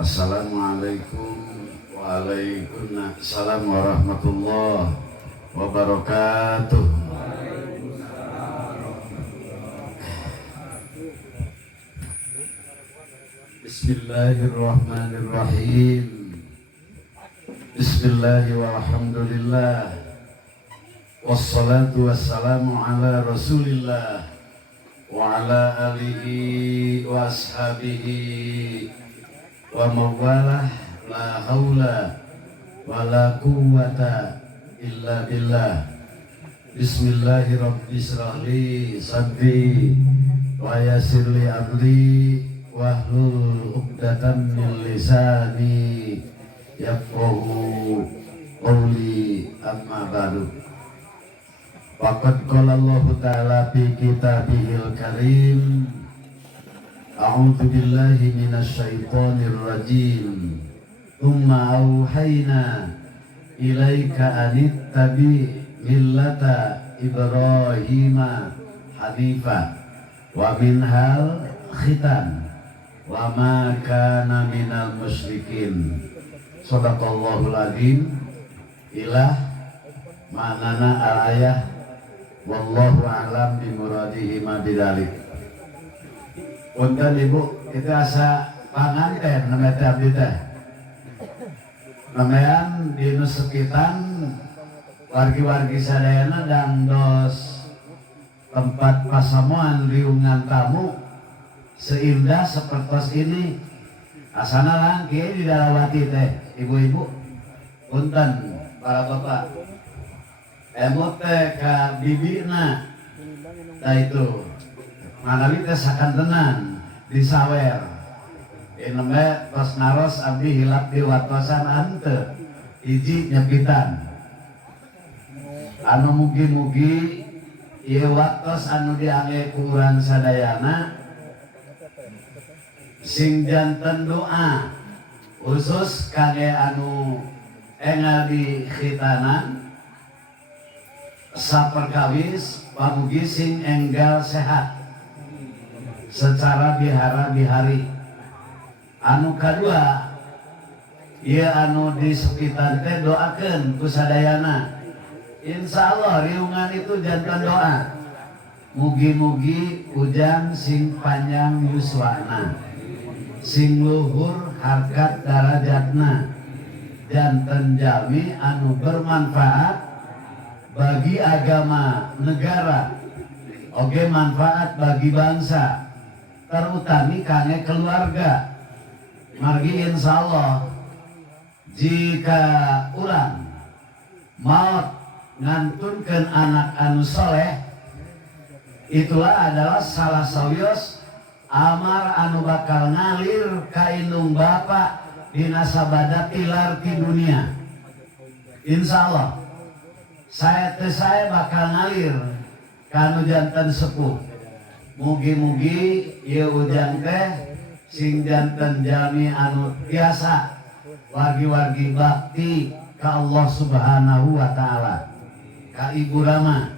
Assalamualaikum Waalaikumsalam warahmatullahi wabarakatuh. Bismillahirrahmanirrahim. Bismillahi walhamdulillah. Wassalatu wassalamu ala rasulillah wa ala alihi wa ashabihi wa mawalah. La haula wa la quwwata illa billah. Bismillahirrahmanirrahim. Sadri wa yassirli amri wahlul 'uqdatam min lisani yafqahu qawli, amma ba'du. Faqad qala Allah ta'ala fi kitabihil karim, a'udzu billahi minasy syaithanir rajim. Tsumma auhayna ilaika anittabi millata Ibrahima hanifa wa minhal khitan wa ma kana minal musyrikin. Shadaqallahul adzim. Ilah ma'nana al-ayah wallahu a'lam bimuradihi ma bidzalik. Punten Ibu, itu asa panganten namanya abdi teh. Namean dinu sekitan wargi-wargi sadayana dangdos tempat pasamuan riungan tamu seindah seperti ini. Asana langki di dalawati teh ibu-ibu. Punten para bapak. Emot teh ka bibina. Nah itu manawi teh sakantenan disawer. Inembe tos naros abdi hilap di watosan henteu hiji nyepitan. Anu mugi-mugi ieu watos anu diangge ku urang sadayana sing janten doa khusus kangge anu enggal di khitanan saperkawis pamugi sing enggal sehat secara bihara-bihari. Anu kadua ieu anu di sekitar teh doakeun ku sadayana. Insyaallah riungan itu jantan doa. Mugi-mugi ujang sing panjang yuswana, sing luhur harkat darajatna, janten jami anu bermanfaat bagi agama negara, oge manfaat bagi bangsa, terutami kangge keluarga. Margi insyaallah jika urang maut ngantunkeun anak anu soleh, itulah adalah salah sawios amar anu bakal ngalir ka indung bapa dina sabada pilar ti dunia. Insyaallah saya bakal ngalir kanu janten sepuh. Mugi-mugi ieu ujang teh sing janten jami anu tiasa wargi-wargi bakti ka Allah Subhanahu wa taala. Ka Ibu Rama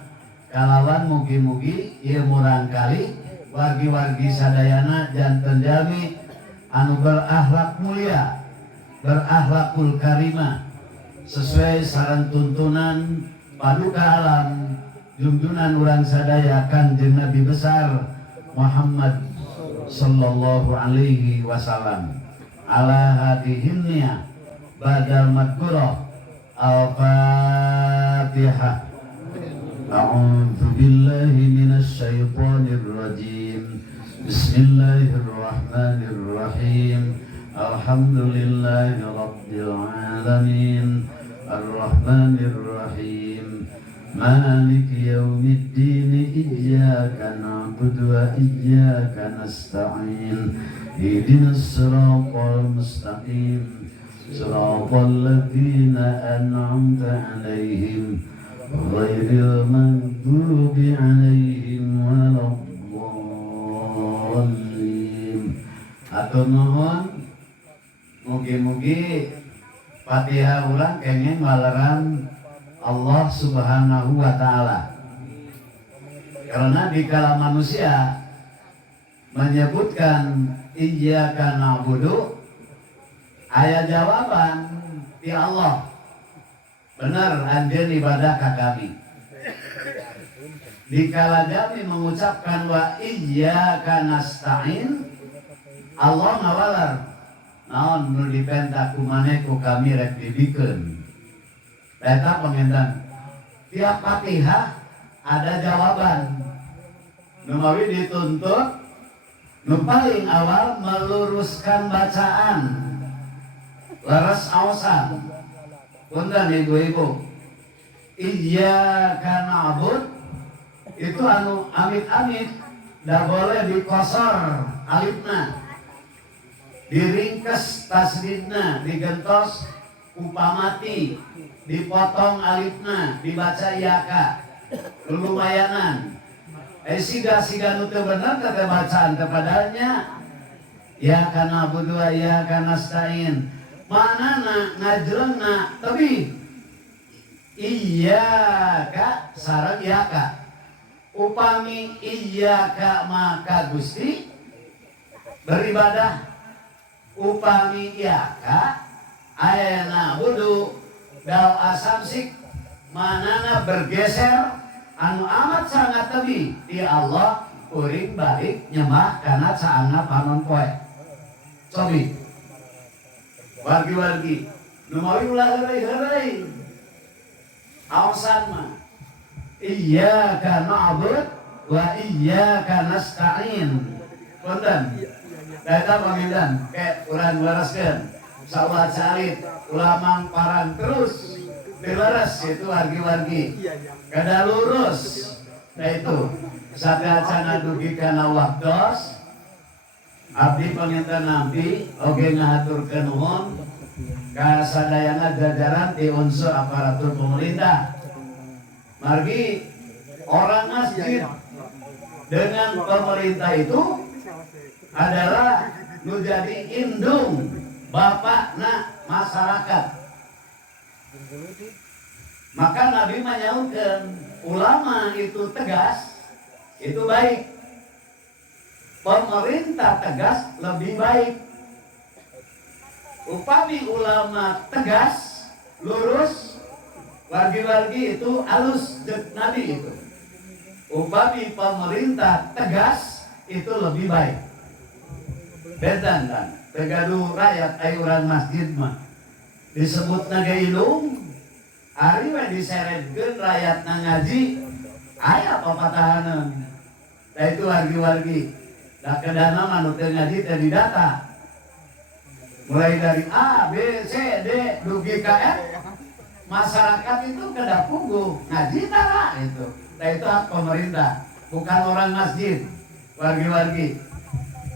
kalawan mugi-mugi ieu murangkali wargi-wargi sadayana janten jami anu berakhlak mulia, berakhlakul karimah, sesuai saran tuntunan paduka alam junjunan urang sadaya Kanjeng Nabi besar Muhammad sallallahu alaihi wasallam. Ala hadihinnya badal madkurah al-fatihah. A'udzu billahi minasy syaithanir rajim. Bismillahirrahmanirrahim. Alhamdulillahi rabbil alamin. Ar-rahmanir rahim. Maliki yaumiddin. Iyyaka na'budu wa iyyaka nasta'in. Ihdinas siratal mustaqim. Siratal ladzina an'amta 'alaihim ghairil maghdubi 'alaihim waladdallin. Atur nuhun, mugi-mugi Fatihah urang kenging maleran Allah Subhanahu wa taala. Karena di kala manusia menyebutkan iyyaka na'budu aya jawaban ti Allah. Benar anjeun ibadah ka kami. Dikala kami mengucapkan wa iyyaka nasta'in, Allah ngawalar naon nu dipenta ku maneh ku kami rek dibikeun. Eta pangendan tiap Fatihah ada jawaban. Nu mawi dituntut nu paling awal meluruskan bacaan, leres aosan. Punten ibu-ibu, iyyaka na'bud itu anu amit-amit dah boleh dikosor alifna, diringkes tasdidna, digentos upamati, dipotong alifna, dibaca iyaka, lumayanan. Siga nu teu bener teh bacaan kepadanya ya kana budu ya kana stain manana ngajrengna tapi iyyaka sareng iyyaka upami iyyaka maka Gusti beribadah upami iyyaka ayana budu dal asamsik manana bergeser anu amat sangat tebi di Allah kuring balik nyembah karena caanga panon poe cobi wargi-wargi nu mawi ulah heureuy aosan mah iyyaka na'bud wa iyyaka nasta'in punten eta pangindan ke urang lereskeun salat salit ulamang parang terus dileres itu wargi-wargi kada lurus. Nah itu sadacana dugi kana waktos abdi panginten nampi oge ngahaturkeun nuhun ka sadayana jajaran ti unsur aparatur pemerintah. Margi orang masjid dengan pemerintah itu adalah nu jadi indung bapakna masyarakat. Maka Nabi menyautkan ulama itu tegas, itu baik. Pemerintah tegas lebih baik. Upami ulama tegas, lurus, wargi-wargi itu halus Nabi itu. Upami pemerintah tegas itu lebih baik. Bedan kan, tegaduh rakyat ayuran masjid mah. Disebut naga ilung ari we diseretkeun rakyatna ngaji aya papatahaneun. Da itu wargi-wargi da kedana manu teu ngaji teh didata mulai dari A, B, C, D dugi ka F masyarakat itu kada puguh ngaji tara itu. Da itu hak pemerintah bukan orang masjid. Wargi-wargi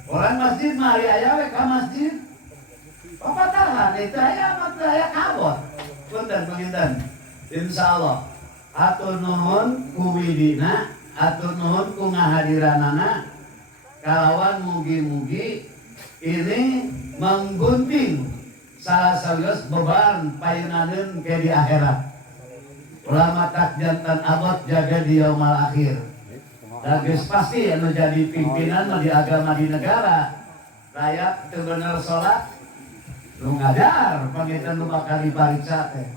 orang masjid mah ari aya we ka masjid papatahan itu aya kabot. Punten panginten. Insyaallah atur nuhun ku widina, atur nuhun ku ngahadiranana kalawan mugi-mugi ini menggunting salah sawios beban payunaneun ke di akhirat. Ulama tak jantan abad jaga di yaumul akhir. Da geus pasti anu jadi pimpinan di agama di negara. Rakyat teu bener salat nu ngajar panginten nu bakal dipariksa teh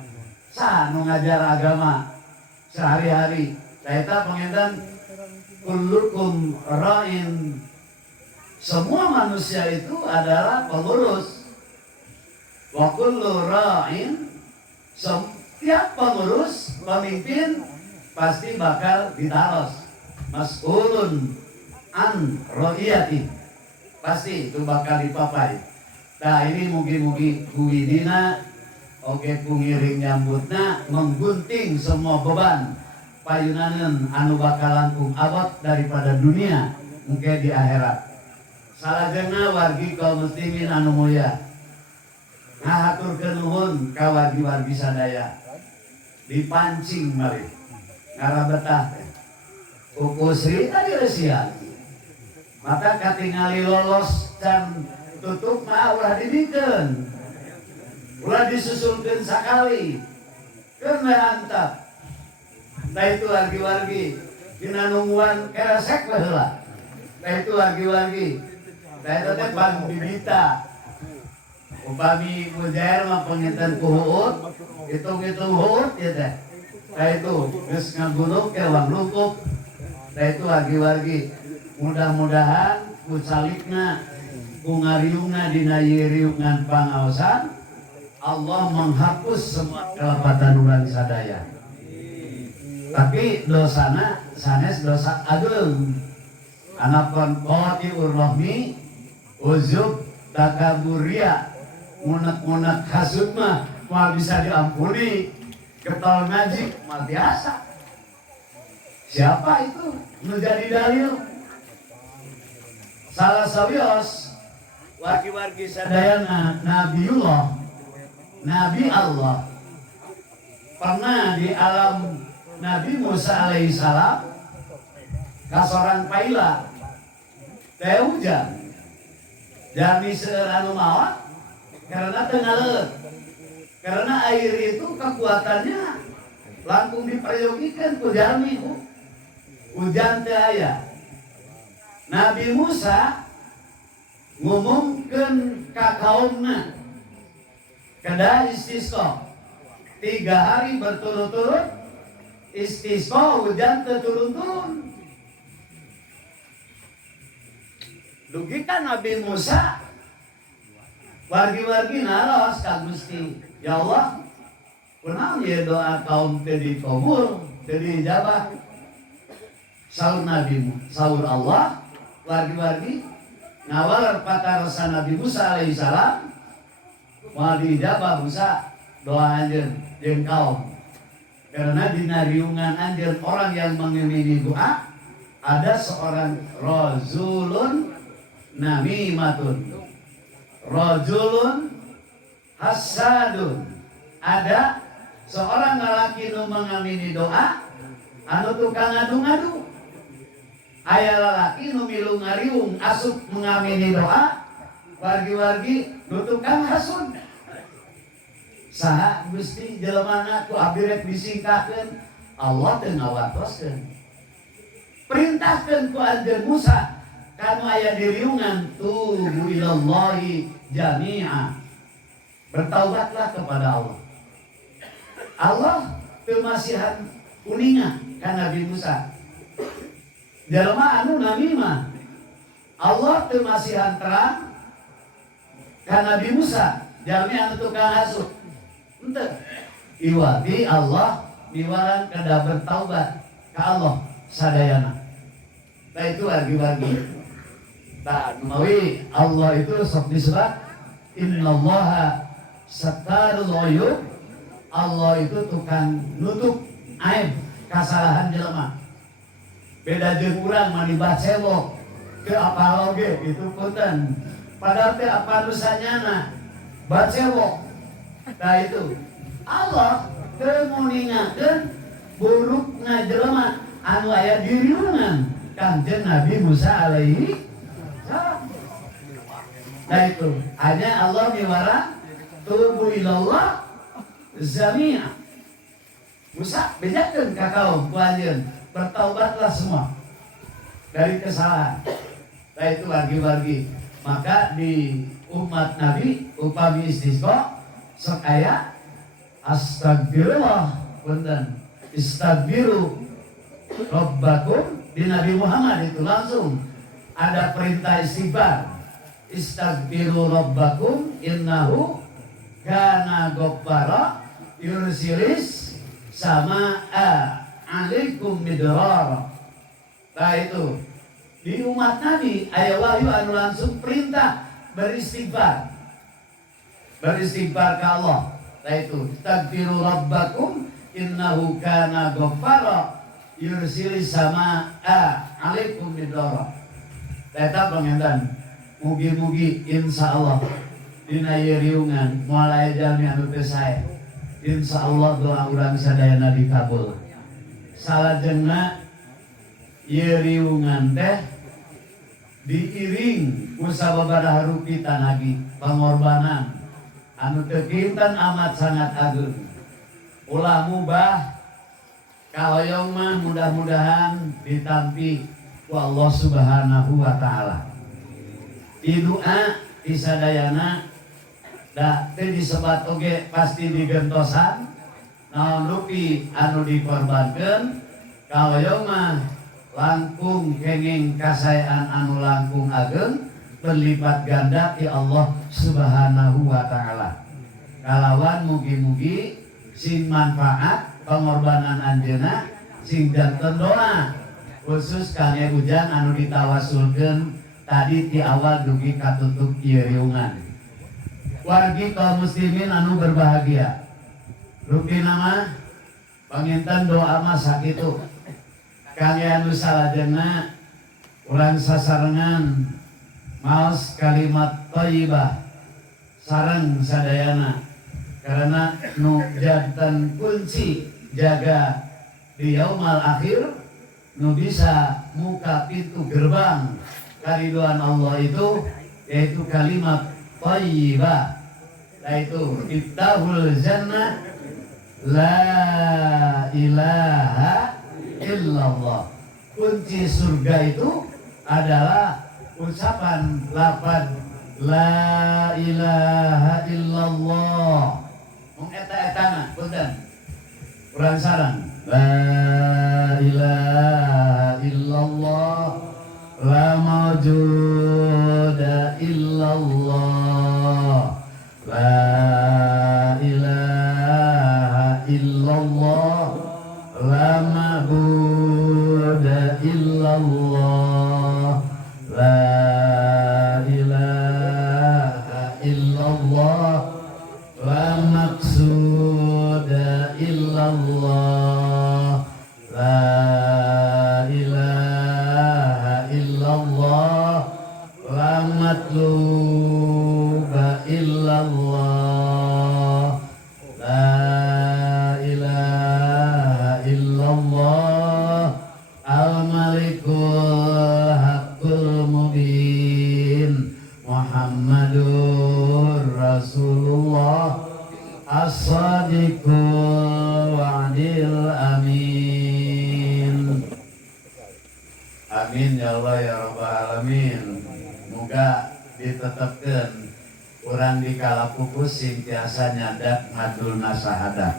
sah nu ngajar agama sehari-hari. Eta panginten kullukum ra'in, semua manusia itu adalah pengurus. Wa kullu ra'in, setiap pengurus pemimpin pasti bakal ditaros mas'ulun an ra'iyati, pasti itu bakal dipapai. Nah ini mugi-mugi kuwidina oge pungiring nyambutna menggunting semua beban payunaneun anu bakal langkung abad daripada dunia engke di akhirat. Salajengna wargi kaum muslimin anu mulia ngahaturkeun nuhun ka wargi-wargi sadaya dipancing mari ngarabetah teh ukusri tadi resian maka katingali lolos can tutup mah ulah dibikeun, ulah disusulkeun sakali, keun antap. Nah itu wargi-wargi dina nungguan keresek baheula. Nah itu wargi-wargi. Nah itu teh ban bibita. upami mujair mah penginten kuhuut hitung-hitung huut ya teh itu geus ngagulung ke wang lungkup itu lagi-lagi mudah-mudahan ku salikna ku ngariungna dina riungan pangaosan Allah menghapus semua kelapatan urang sadaya. Tapi dosana sanes dosa agung. Anapun qati urrahmi uzub takaburia munak-munak hasud mah bisa diampuni. Ketol ngaji mah biasa. Siapa itu menjadi dalil? Salah sawios wargi-wargi sadayana Nabiullah Nabi Allah pernah di alam Nabi Musa alaihissalam kasoran paila teh hujan jami seueur anu mawa karena tengah leut karena air itu kekuatannya langkung diperyogikan ku jami hujan teh aya Nabi Musa ngumumkeun ka kaumna kada istisqa 3 hari berturut-turut istisqa hujan turun-turun. Dugikan Nabi Musa wargi-wargi naros ka Gusti ya Allah kunaon ye doa kaum teu dikabul teu dijabah saur Nabi saur Allah wargi-wargi ngawal pakarsa Nabi Musa alaihissalam mau dijabah Musa doa anjeun jeung kaum karena di riungan anjeun orang yang mengiringi doa ada seorang rajulun namimatun rajulun hasadun ada seorang lelaki nu mengamini doa anu tukang ngadu-ngadu aya lalaki nu milu ngariung asup mengamini doa wargi-wargi nu tukang hasud saha Gusti jelema ku abdi rek disingkahkeun Allah teu ngawatoskeun perintahkeun ku anjeun Musa kanu aya di riungan tubu ilallahi jami'a bertaubatlah kepada Allah Allah teu masihan kuninga ka Nabi Musa jelema anu namimah Allah teu masihan terang ka Nabi Musa jalmi anu tukang hasud henteu iwati Allah miwaran kada bertaubat ka Allah sadayana tah itu wargi-wargi tah mawi Allah itu sok disebut innallaha sattarul uyub Allah itu tukang nutup aib kasalahan jelema beda jeung urang mani bacewok ke apa oge itu punten padahal teh apa dosanyana bacewok nah itu Allah teu nguningakeun burukna jelema anu aya di riungan Kanjeng Nabi Musa alaihi salam. Nah itu hanya Allah miwara tubu ilallah jami'a. Musa bejakeun ka kaum ku anjeun bertaubatlah semua dari kesalahan. Nah itu wargi-wargi maka di umat Nabi upami istisqa sok aya astagfirullah punten istaghfiru rabbakum di Nabi Muhammad itu langsung ada perintah istighfar istaghfiru rabbakum innahu kana ghaffara yursilis samaa alaikum midrara. Nah itu di umat Nabi aya wahyu anu langsung perintah beristighfar ke Allah. Nah itu istaghfiru rabbakum innahu kana ghaffara yursilis samaa alaikum midrara. Eta panganten mugi-mugi insyaallah dina ieu riungan moal aya jalmi anu teu sae insyaallah doa urang sadayana dikabul. Salajengna ieu riungan teh diiring ku sababaraha rupi tanagi pangorbanan anu teu kinten amat sangat agung. Ulah mubah kahoyong mah mudah-mudahan ditampi ku Allah Subhanahu wa taala. Di doa di sadayana da teu disebat oge pasti digentosan naon rupi anu dikorbankeun kaoyong mah langkung kenging kasayaan anu langkung ageng berlipat ganda ti Allah Subhanahu wa taala. Kalawan mugi-mugi sing manfaat pengorbanan anjeunna sing janten doa khusus kangge ujang anu ditawasulkeun tadi ti awal dugi katutup ieu riungan. Wargi kaum muslimin anu berbahagia. Rupina mah panginten doa mah sakitu. Kangge anu salajengna urang sasarengan maos kalimat thayyibah sareng sadayana karena nu janten kunci jaga di yaumal akhir nu bisa muka pintu gerbang kariduan Allah itu yaitu kalimat thayyibah, yaitu iftahul jannah la ilaha illallah. Kunci surga itu adalah ucapan lafaz la ilaha illallah. Mung eta-etana punten. Urang sareng la ilaha illallah la mawjuda illallah la ilaha illallah la ma'buda illallah la ilaha illallah la maqsuda illallah la ilaha illallah la matluba illallah la ilaha illallah al-malikul haqqul mubin Muhammadur Rasulullah as-sadiqul wa'dil amin. Amin ya Allah ya Rabbal alamin. Moga ditetepkeun urang di kala pupus sing tiasa nyadak ngadulna sahadat.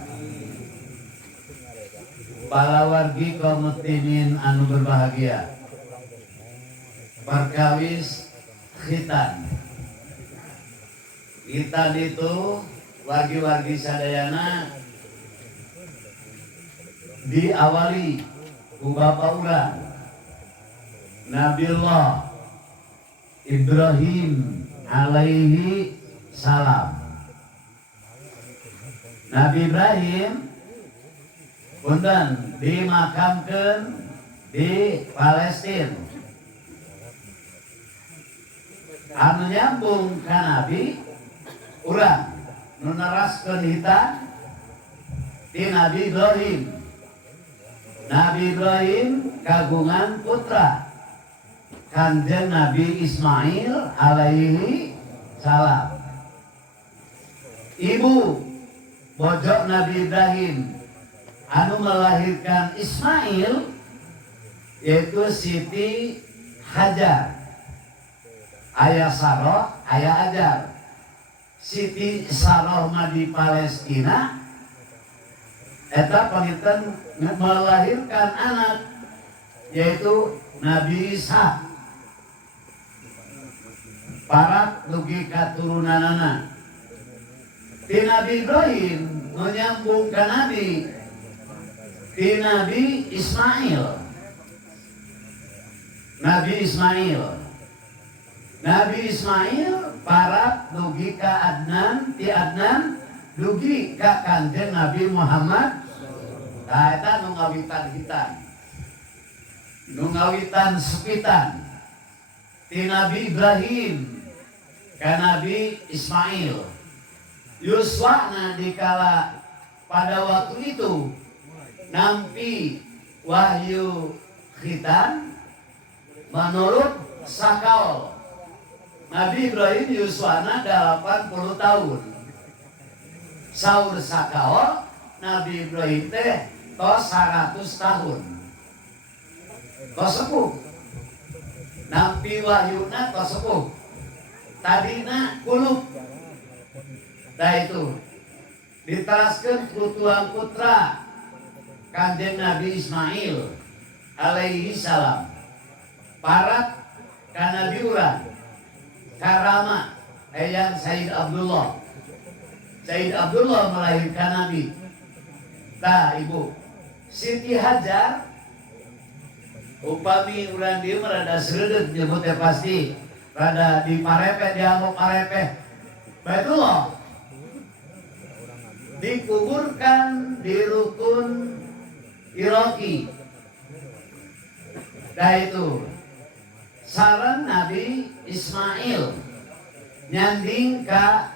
Para wargi kaum muslimin anu berbahagia, perkawis khitan. Khitan itu wargi-wargi sadayana diawali ku bapa urang Nabiullah Ibrahim alaihi salam. Nabi Ibrahim punten dimakamkeun di Palestina. Anu nyambung ka Nabi urang nu neraskeun hitan ti Nabi Ibrahim. Nabi Ibrahim kagungan putra Kanjeng Nabi Ismail alaihi salam. Ibu bojok Nabi Ibrahim anu melahirkan Ismail yaitu Siti Hajar. Ayah Saroh, ayah Hajar. Siti Saroh mah di Palestina eta panginten melahirkan anak yaitu Nabi Isa. Para dugi katurunanana. Ti Nabi Ibrahim menyambung ka Nabi ti Nabi Ismail. Nabi Ismail. Nabi Ismail para dugi ka Adnan, ti Adnan dugi ka Kanjeng Nabi Muhammad. Tah eta nu ngawitan hitan. Nu ngawitan sepitan. Ti Nabi Ibrahim ka Nabi Ismail. Yuswana dikala pada waktu itu nampi wahyu khitan menurut sakaul Nabi Ibrahim yuswana 80 tahun. Saur sakaul Nabi Ibrahim teh tos 100 tahun. Tos sepuh. Nampi wahyuna tos sepuh. Tadina kulub Nah itu diteraskan kutuang putra Kanjeng Nabi Ismail alaihi salam parat kana diurang karama ayang Sayyid Abdullah. Sayyid Abdullah melahirkan Nabi. Nah ibu Siti Hajar upami urang dieu rada seureut nyebutnya pasti rada di parepeh dialog parepeh Baitullah dikuburkan di rukun Iraqi. Nah itu saran Nabi Ismail nyanding ka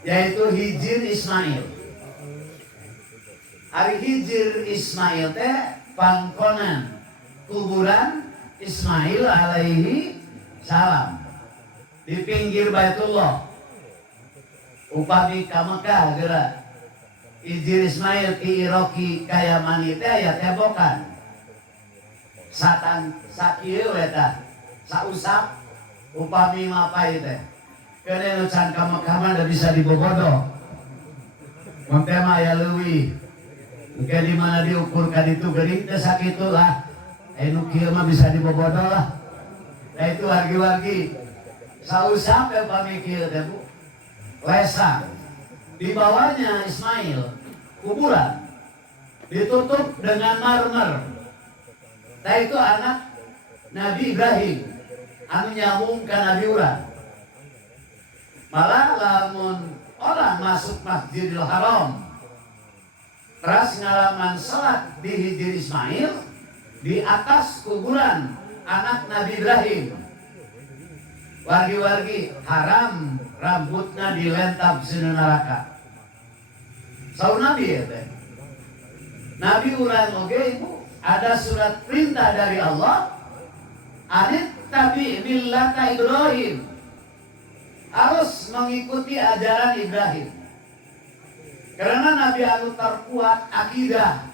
yaitu Hijir Ismail. Ari Hijir Ismail teh pangkonan kuburan Ismail alaihi salam di pinggir Baitullah. Upami ka Mekah geura Hijir Ismail ki Iraqi kaya mani teh aya tebokan. Satan sakieu eta sausap upami mapai teh. Kene nu can ka Mekah mah da bisa dibobodo. Mun teh mah aya leuwih. Engke di mana diukur ka ditu geuning teh sakitu lah. Nu kieu mah bisa dibobodo lah. Nah itu wargi-wargi sausap upami kieu teh Bu. Lesang. Di bawahnya Ismail kuburan ditutup dengan marmer. Nah itu anak Nabi Ibrahim anu nyambung ka Nabi urang. Malah lamun orang masuk Masjidil Haram teras ngalaman salat di Hijir Ismail di atas kuburan anak Nabi Ibrahim. Wargi-wargi haram rambutna dilentab sina neraka. Saur Nabi ya teh. Nabi urang oge ibu ada surat perintah dari Allah anit tabi millata Ibrahim, harus mengikuti ajaran Ibrahim karena Nabi anu terkuat akidah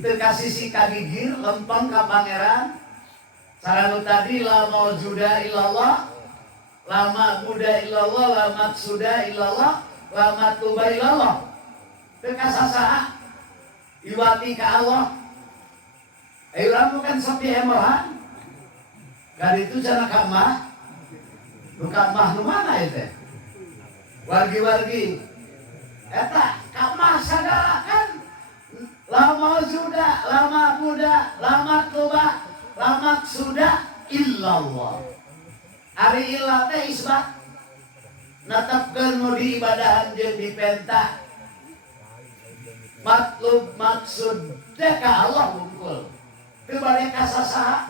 teu kasih si kagigir lempeng ka pangeran saranu tadi la maujuda illallah la ma'buda illallah la maqsuda illallah la matuba illallah teu kasasaha iwati ka Allah. Ayo kan sepi emohan. Dari itu cara kamah. Kamah nu mana itu? Wargi-wargi. Eta kamah sagala kan. Lama sudah, lama muda, lama tuba, lama sudah illallah. Ari ilah teh isbat. Natapkeun nu diibadahan jeung dipenta. Matlub maksud ka Allah bungkul. Teu bade ka sasaha.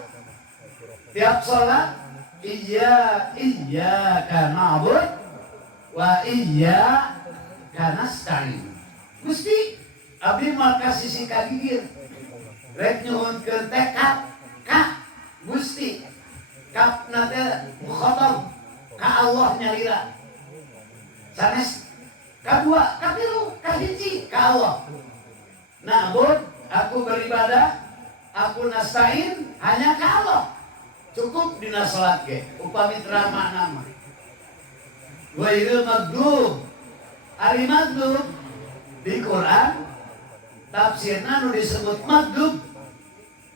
Tiap salat iyyaka na'bud wa iyyaka nasta'in. Gusti abdi mah kasih kagigir. Rek nyuhunkeun tekad ka Gusti. Kapna teh mukhatab ka Allah nyalira. Sanes kadua, katilu, kahiji ka Allah. Na'bud, aku beribadah, aku nasta'in hanya ka Allah. Cukup dina salat ge, upami terama nama. Ghairil maghdub. Ari maghdub di Quran tafsirna nu disebut maghdub.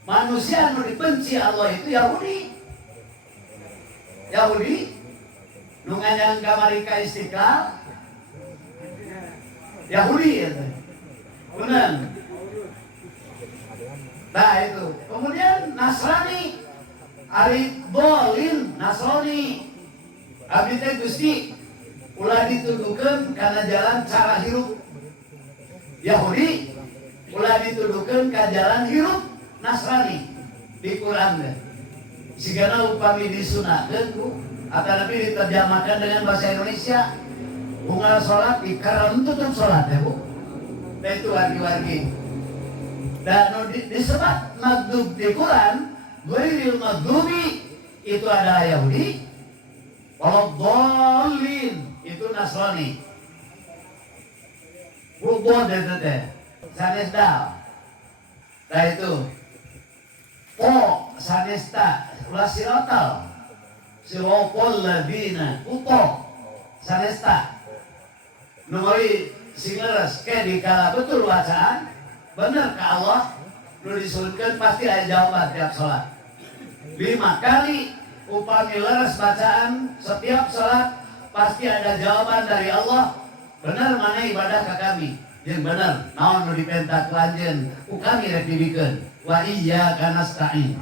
Manusia nu dibenci Allah itu Yahudi. Yahudi nu nganyang kamari ka Istiqlal Yahudi itu. Benar. Nah itu. Kemudian Nasrani. Ari dolin Nasrani. Abdi teh Gusti ulah dituduhkeun kana jalan cara hirup Yahudi, ulah dituduhkeun ka jalan hirup Nasrani di Quran teh. Sigana upami disunahkeun ku ataupun diterjemahkan dengan bahasa Indonesia. Bunga sholat dikareun tutup sholat ya Bu. Nah itu wargi-wargi. Dan disebut maghdub di Quran, ghairil maghdubi itu adalah Yahudi, waladdallin itu Nasrani. Rubon itu teh, sanes dal. Nah itu, po sanesta ulah sirotal, sirotol ladina, upo. sanesta numori singeres ke dikala betul bacaan bener ke Allah nu disulkeun pasti aya jawaban tiap salat 5 kali upami leres bacaan setiap salat pasti ada jawaban dari Allah bener mana ibadah ka kami jeung bener naon nu dipenta ku anjeun ukami rek dibikeun wa iyyaka nasta'in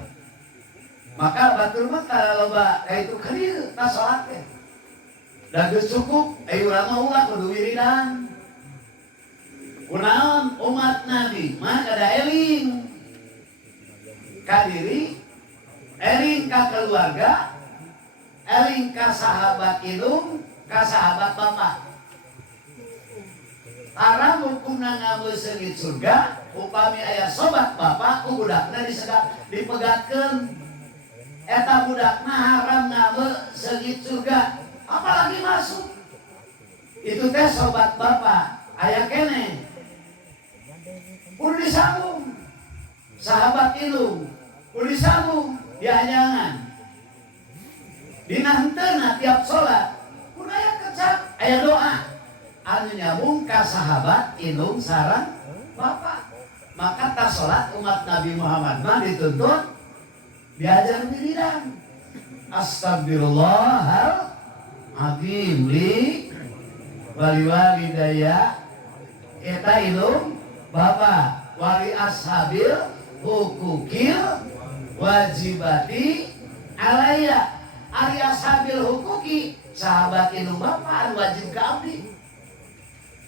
maka batur mah tara loba kaitu kieu ta salat teh da geus cukup aya urang mah ulah kudu wiridan kunaon umat Nabi mah kada eling ka diri eling ka keluarga eling ka sahabat indung ka sahabat bapak tara hukumna ngameuseukeun surga upami aya sobat bapak ku budakna dipegatkeun eta budakna haram ngameuseukeun surga apalagi masuk itu teh sobat bapak aya keneh kudu disambung sahabat indung kudu disambung diajangan dina henteu tiap salat kudu aya kecap aya doa anu nyambung ka sahabat indung sareng bapak maka ta salat umat Nabi Muhammad mah dituntut diajar wiridan astagfirullahal-azim li wali walidaya eta indung bapak wali ashabil hukukil wajibati alaya ari ashabil hukuki sahabat indung bapak anu wajib ka abdi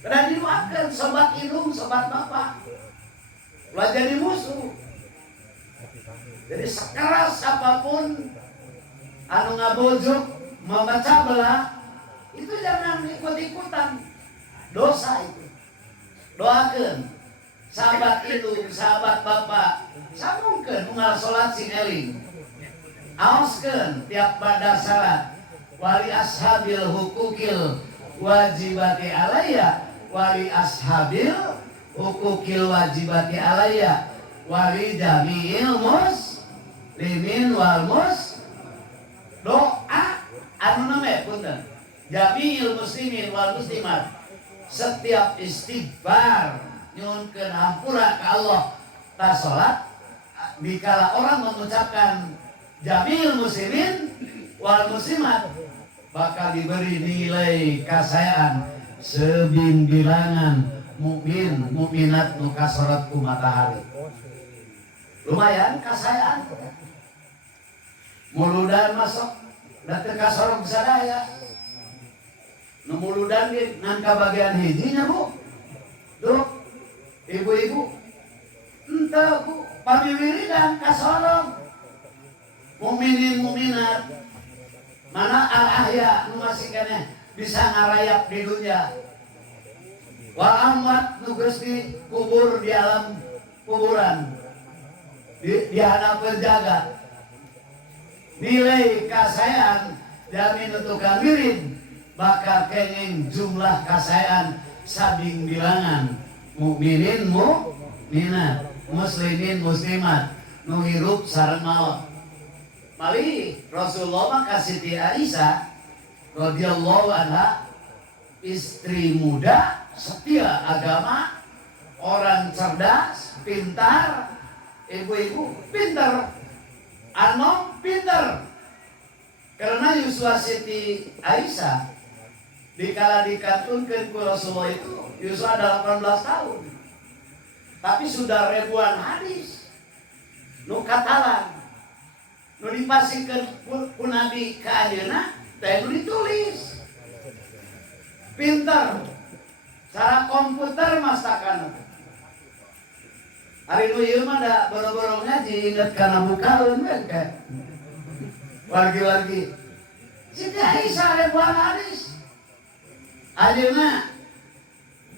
kada didoakeun sobat indung sobat bapak ulah jadi musuh jadi sekeras apapun anu ngabojuk membaca belah itu jangan ikut-ikutan dosa itu doakeun sahabat indung sahabat bapak sambungkeun unggal salat sing eling aoskeun tiap pada salat wali ashabil hukukil wajibati alaya wali ashabil hukukil wajibati alaya wali jami'il muslimin wal doa anu name punten jami'il muslimin wal muslimat setiap istighfar nyuhunkeun hampura ka Allah ta salat dikala orang mengucapkan jami'il muslimin wal muslimat bakal diberi nilai kasayaan sebimbilangan mukmin mukminat nu kasorot ku matahari lumayan kasayaan muludan masuk dan teu kasorot sadaya nu muludan di nangka bagian hijinya bu duh ibu-ibu ente bu pamiwiridan kasorot mukminin mukminat mana al-ahya nu masih keneh bisa ngarayap di dunia wal amwat nu geus dikubur di alam kuburan di hadap penjaga nilai kasayaan jamin untuk kamirin bakal kenging jumlah kasayaan sabing bilangan mukminin mukminat muslimin muslimat nu hirup sareng maot mali Rasulullah mah ka Siti Aisyah radhiyallahu anha istri muda setia agama orang cerdas pintar ibu-ibu pintar anu pintar karena Yuswa Siti Aisyah dikala dikantunkeun ku Rasulullah itu Yuswa 18 tahun tapi sudah ribuan hadis nu katalan nu dipasikeun ku Nabi ka ayeuna teh nu ditulis pintar cara komputer masakan hari nu ieu mah da boro-boro ngaji inget kana bukaeun we ke wargi-wargi Siti Aisyah ribuan hadis ayeuna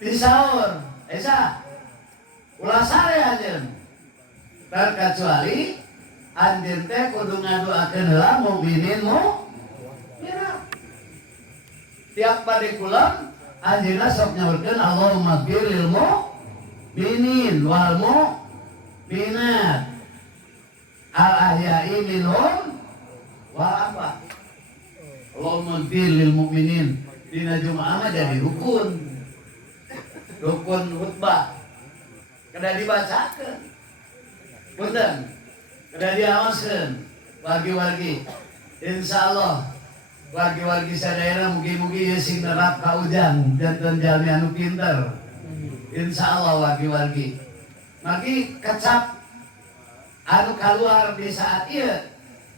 di sahur esa ulah sare anjeun terkecuali anjeun teh kudu ngadoakeun heula mukminin mukminat tiap bade kulam anjeunna sok nyaurkeun Allahumma ghfirlil mu'minin wal mu'minat al-ahya'i minhum wal amwat Allahumma ghfirlil mu'minin dina Jumaah mah jadi rukun khutbah kada dibacakeun punten kada diaoskeun wargi-wargi insyaallah wargi-wargi sadayana mugi-mugi ieu sing nerap ka ujang janten jalmi anu pinter insyaallah wargi-wargi magi kecap anu keluar di saat ieu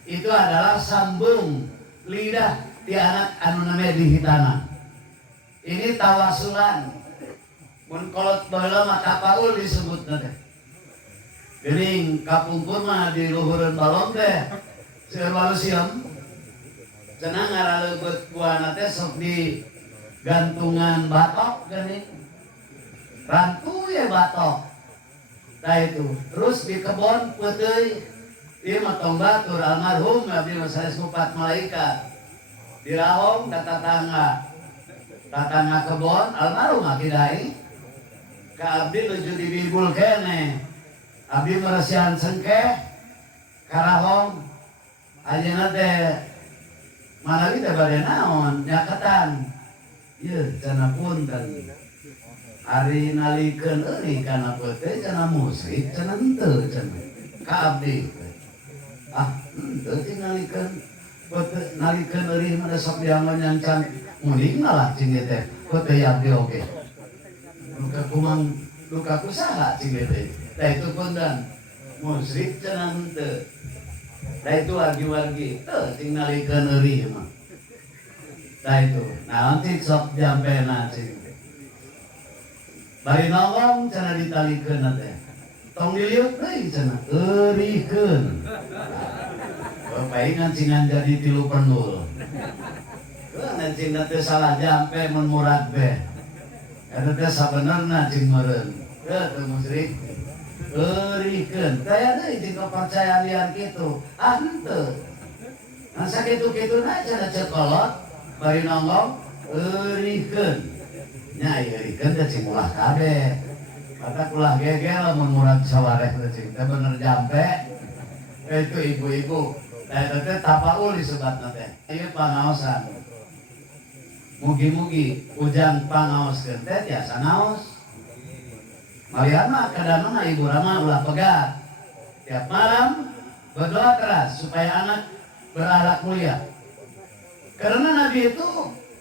itu adalah sambung lidah di anak anu namanya dihitana. Ini tawasulan. Mun kolot baheula mah tapaul disebutna teh. Geuning kapungkur mah di luhureun balong teh. Seueur walusieum. Cenah ngaralebeut buana teh sok di gantungan batok geuning. Rantu ya batok. Tah itu. Terus di kebon peuteuy. Ieu mah tong batur almarhum abdi mah sanes mupat malaikat. Dirahong ka tatangga kebon almarhum akidai ka abdi nuju dibibul kene abdi meresian sengkeh karahong ayeuna teh manawi teh bade naon nyaketan ieu cenah punten ari nalikeun euy kana peuteuy cenah musrik cenah henteu cenah ka abdi henteu teh nalikeun nalikeun euy mana sok dianggo nyancan muning malah cing teh teu abdi oge luka kumang luka kusaha cing teh da itu punten musyrik cenah henteu da itu wargi-wargi teu cing nalikeun euy mah da itu naon cing sok jampena cing bari nongong cenah ditalikeun teh tong diliuk deui cenah eurikeun bapak ngancingan jadi 3 pendul. Ngancing teh salah jampe mun murad beh. Eta teh sabenerna cing meureun. Teu musyrik. Eurikeun. Taya deui jeung kepercayaan liar kitu. Henteu. Nah sakitu-kituna cenah ceuk kolot bari nongong eurikeun. Nya eurikeun teh cing ulah kabeh. Mata ulah gegel mun murad sawareh teh cing teh bener jampe. Itu ibu-ibu eta teh tapaul disebatna teh. Ieu pangaosan. Mugi-mugi ujang pangaoskeun teh tiasa naos. Malihan mah kadang-kadang ibu Rama ulah pegat. Tiap malam berdoa keras supaya anak berakhlak mulia. Karena Nabi itu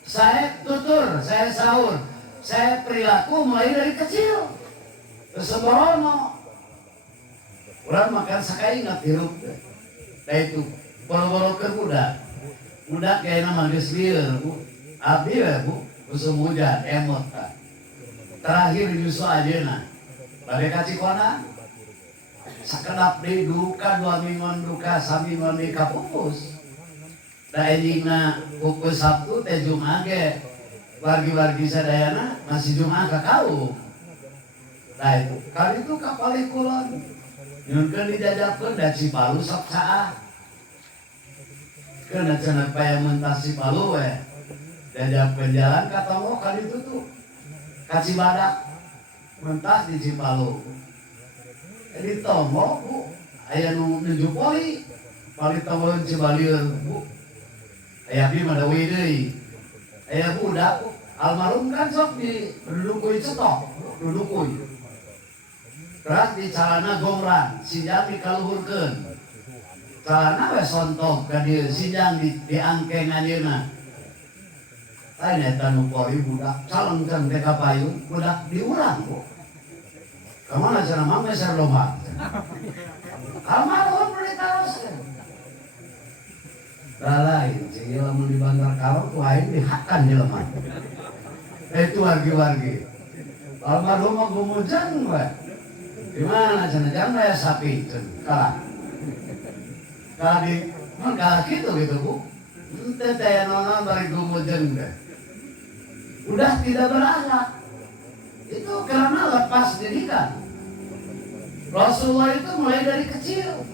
saya tutur, saya sahur, saya perilaku mulai dari kecil. Terus sembrono. Urang makan sakai ingat hirup teh. Nah itu, boro-boro ke budak kayaknya mah geus lieur bu, abdi we bu, usum hujan, emot kan. Terakhir nyusu ajeuna, bade ka Cikona, sakedap deui duka 2 mingguan duka, samingguan deui kapupus. Da enjingna pupus Sabtu teh Jumaah ge, wargi-wargi sadayana masih Jumaah ka kaum. Nah itu, kali itu kapali kulon. Nyunkeun dijajabkeun da Cipalu sok saah. Keuna cenah paya mentas Cipalu we. Jajabkeun jalan ka Tongo kali itu tuh. Ka Cibadak mentas di Cipalu. Di Tongo bu aya nu nuju poli. Pali Tongo Cibalieur bu. Aya abdi mah deui deui. Aya budak almarhum kan sok di dudukuy cetok, dudukuy. Terus di calana gomrang, sinjang dikaluhurkeun. Calana we sontok ka dieu, sinjang diangkeng ajeuna. Lain eta nu poli budak calengkeun teh ka payung, budak diurang kok. Kamana cenah mah meser lomba. Almarhum ditaoskeun. Lain, cing lamun di Bantar Kalong ku aing dihakan jelema. Itu wargi-wargi. Almarhum mah gumujan we. Gimana cenah jangan kayak sapi cenah kalah di mun kalah gitu bu ente teh nonon bari gumujeun teh udah tidak berakhlak itu karena lepas didikan Rasulullah itu mulai dari kecil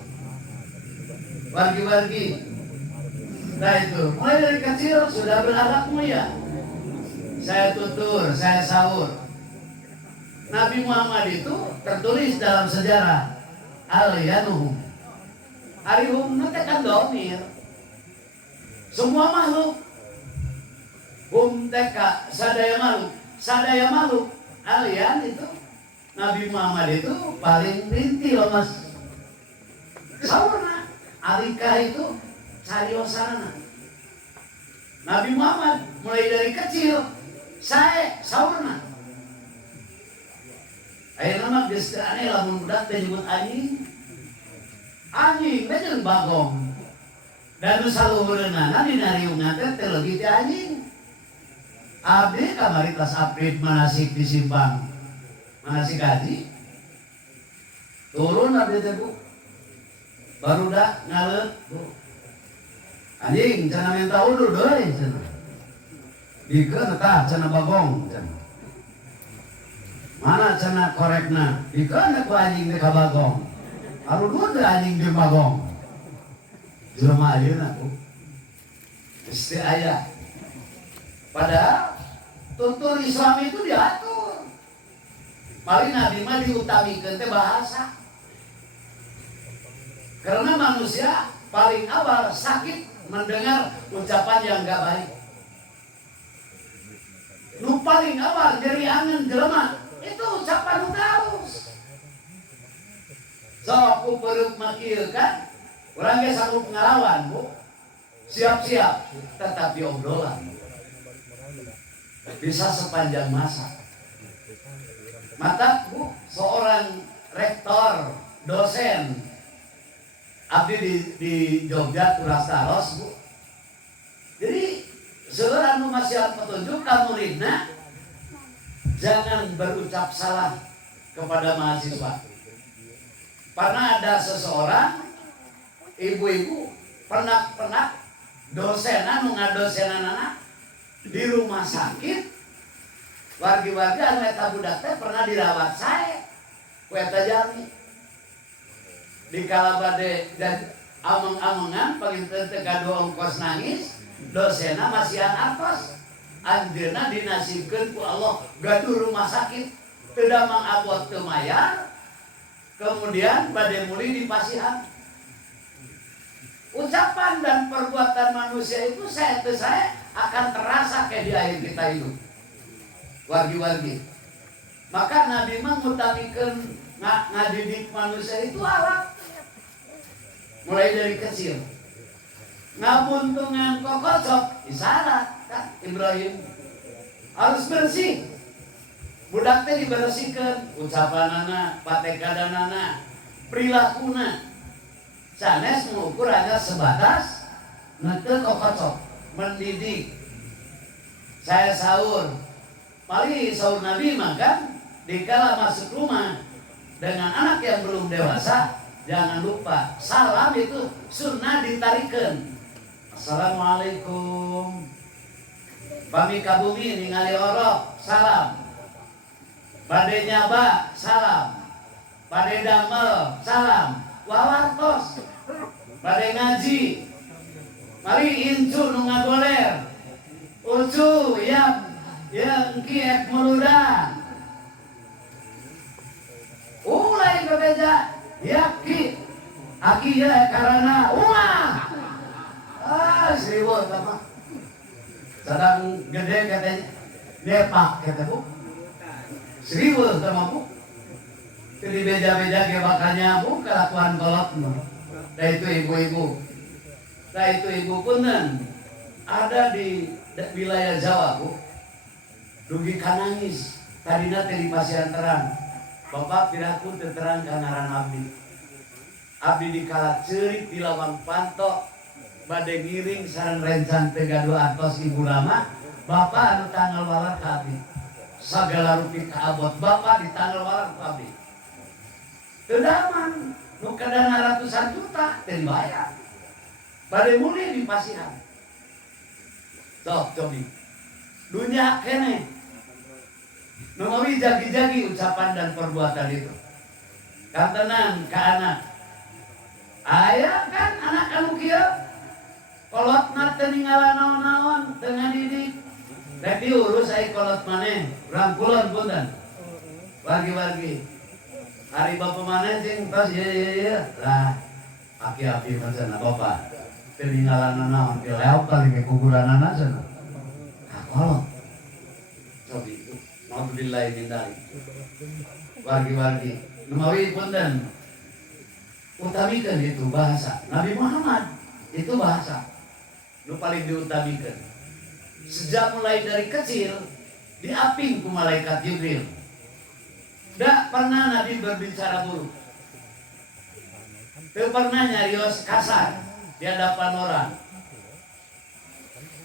wargi-wargi nah itu mulai dari kecil sudah berakhlak mulia saya tutur, saya sahur Nabi Muhammad itu tertulis dalam sejarah Al-Yanuhum. Arihum nanti kan domir. Semua makhluk. teka sadaya malu alian itu Nabi Muhammad itu paling rinti loh mas. Saurna alika itu cariosana. Nabi Muhammad mulai dari kecil saya saurna. Ayo nama geus aneh lamun budak teh nyebut anjing. Anjing teh jeung bagong. Dan saluhureunana dina riungan teh leuwih ti anjing. Abdi kamari tas update manasik disimbang. Manasik gaji. Turun abdi teh Bu. Baru dah ngaleut Bu. Anjing cenah minta udur deui cenah. Dikeun tah cenah bagong cenah. Mana cenah korekna? Dikeun ku anjing teh ka bagong. Arudud anjing di bagong. Jelema ayeuna Bu. Geus teu aya. Padahal tutur Islam itu diatur. Mari Nabi mah diutamikeun teh bahasa. Karena manusia paling awal sakit mendengar ucapan yang enggak baik. Nu paling awal dari angen jelema itu ucapan nu halus. Sok ku peureup makieu kan, urang ge sanggup ngalawan Bu. Siap-siap, tetapi obrolan bisa sepanjang masa. Mata Bu, seorang rektor, dosen, abdi di Jogja Kurastaros Bu. Jadi seorang nu masih petunjuk ka muridna jangan berucap salah kepada mahasiswa. Pernah ada seseorang ibu-ibu penak dosenan nu ngadosenanana di rumah sakit, wargi-wargi anu eta budak teh pernah dirawat sae ku eta jami. Dikala bade dan ameng-amengan panginten teh gaduh ongkos nangis, dosena masihan artos. Anjeunna dinasibkeun ku Allah gaduh rumah sakit, teu damang abot teu mayar, kemudian bade muli dipasihan. Ucapan dan perbuatan manusia itu saya akan terasa kayak di akhir kita hidup. Wargi-wargi. Maka Nabi mah ngutamikeun ngadidik manusia itu alat. Mulai dari kecil. Ngabuntungan kokocok isyarat kan Ibrahim. Harus bersih. Budak teh dibersihkeun ucapanana, patekadanana, prilakuna. Sanes mengukur hanya sebatas neteu kokocok, mendidik. Saya sahur. Paling sahur Nabi makan dikala masuk rumah dengan anak yang belum dewasa, jangan lupa salam itu sunnah ditarikeun. Assalamualaikum. Bami ka bumi ningali orok, salam. Bade nyaba, salam. Bade damel, salam. Wawartos, bade ngaji. Mari incu nu ngagoler. Ucu ya engki ek meludang. Ulai bebeja yaki aki ya karena umah. Seribu apa? Sedang gede katanya. Nepak kata Bu. Seribu sama Bu. Jadi beja-beja ke makanya Bu kelakuan kolot. Nah itu ibu-ibu. Nah itu ibu punten ada di wilayah Jawa Bu. Dugi kanangis. Tadina teh di pasian terang. Bapak piraku terang kanaran abdi. Abdi dikala ceurik di lawang pantok. Bade ngiring sareng rencan teh gaduh antos ibu lama. Bapak anu tanggal walar ka abdi. Sagala rupi ka abot bapak di tanggal walar ka abdi. Kedaman, nu kadana ratusan juta teh dibayar. Bade muli di pasihan. Sok cobi. Dunya kene. Nu ngawi jagi-jagi ucapan dan perbuatan itu. Kantenan ka anak. Aya kan anak anu kieu kolotna teu ninggalan naon-naon teu ngadidik. Rek diurus ai kolot maneh, rangkulon punten. Wargi-wargi. Hari bapak maneh sing tos ye. Lah, aki-aki macana bapak. Teu ninggalan naon, leok kali ke kuburanana cenah. kolot. Cobi itu, naudzubillahi min dzalik. Wargi-wargi, numawi punten. Utamikan itu bahasa. Nabi Muhammad itu bahasa. Nu paling diutamikan. Sejak mulai dari kecil diaping ku malaikat Jibril. Tidak pernah Nabi berbicara buruk. Tidak pernah nyarios kasar di hadapan orang.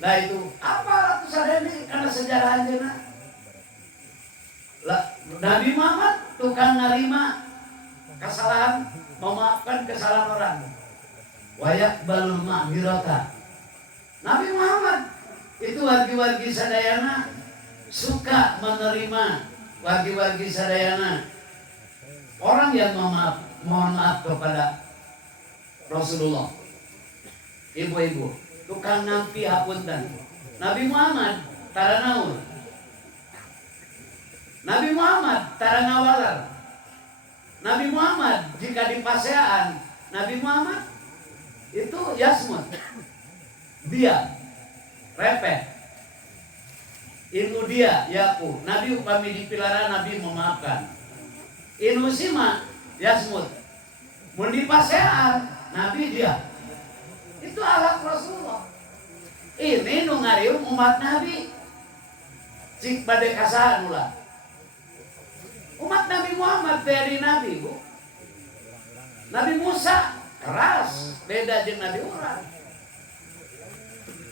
Nah itu apa ratusan ini karena sejarah aja. Nabi Muhammad tukang nerima kesalahan, memaafkan kesalahan orang. Wayak balul ma'birata. Nabi Muhammad itu wargi-wargi sadayana suka menerima wargi-wargi sadayana orang yang mohon maaf kepada Rasulullah. Ibu-ibu, tukang nampi hapunten. Nabi Muhammad taranaur. Nabi Muhammad taranawalar. Nabi Muhammad jika di paseaan, Nabi Muhammad itu yasmut. Dia repet. Inu dia yaku. Nabi upami dipilara, Nabi memaafkan. Inu sima yasmut. Mun di paseaan, Nabi dia. Itu akhlak Rasulullah. Ini nu ngariung umat Nabi. Cik bade kasahan ulah. Umat Nabi Muhammad dari Nabi, Bu. Nabi Musa keras, beda jeung Nabi urang.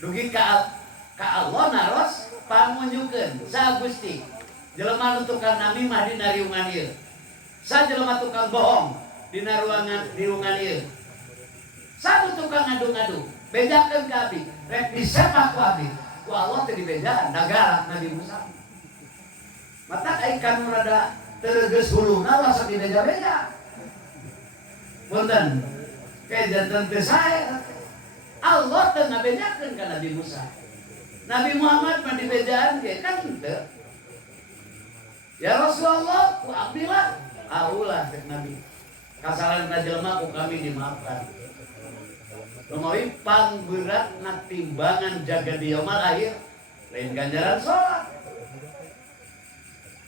Dugi ka Allah naros pamunjukeun sa Gusti. Jelema nu tukang nami mah dina riungan ieu. Sa jelema tukang bohong dina riungan ieu. Sa tukang ngadu-ngadu, bejakeun ka abdi, rek disepak ku abdi. Ku Allah teh dibejaan, nagara Nabi Musa. Mata ikan rada tergeus huluna wasa dibeja-beja. Punten, kayak jantan teh sae. Allah teu ngabejakeun ka Nabi Musa. Nabi Muhammad mah dibejaan ge kan teu. Ya Rasulullah, ku abdi lah. Aulah cek Nabi. Kasalahan ka jelema ku kami dimaafkan. Lumawi pangberat na timbangan jaga di yaumul akhir lain ganjaran sholat.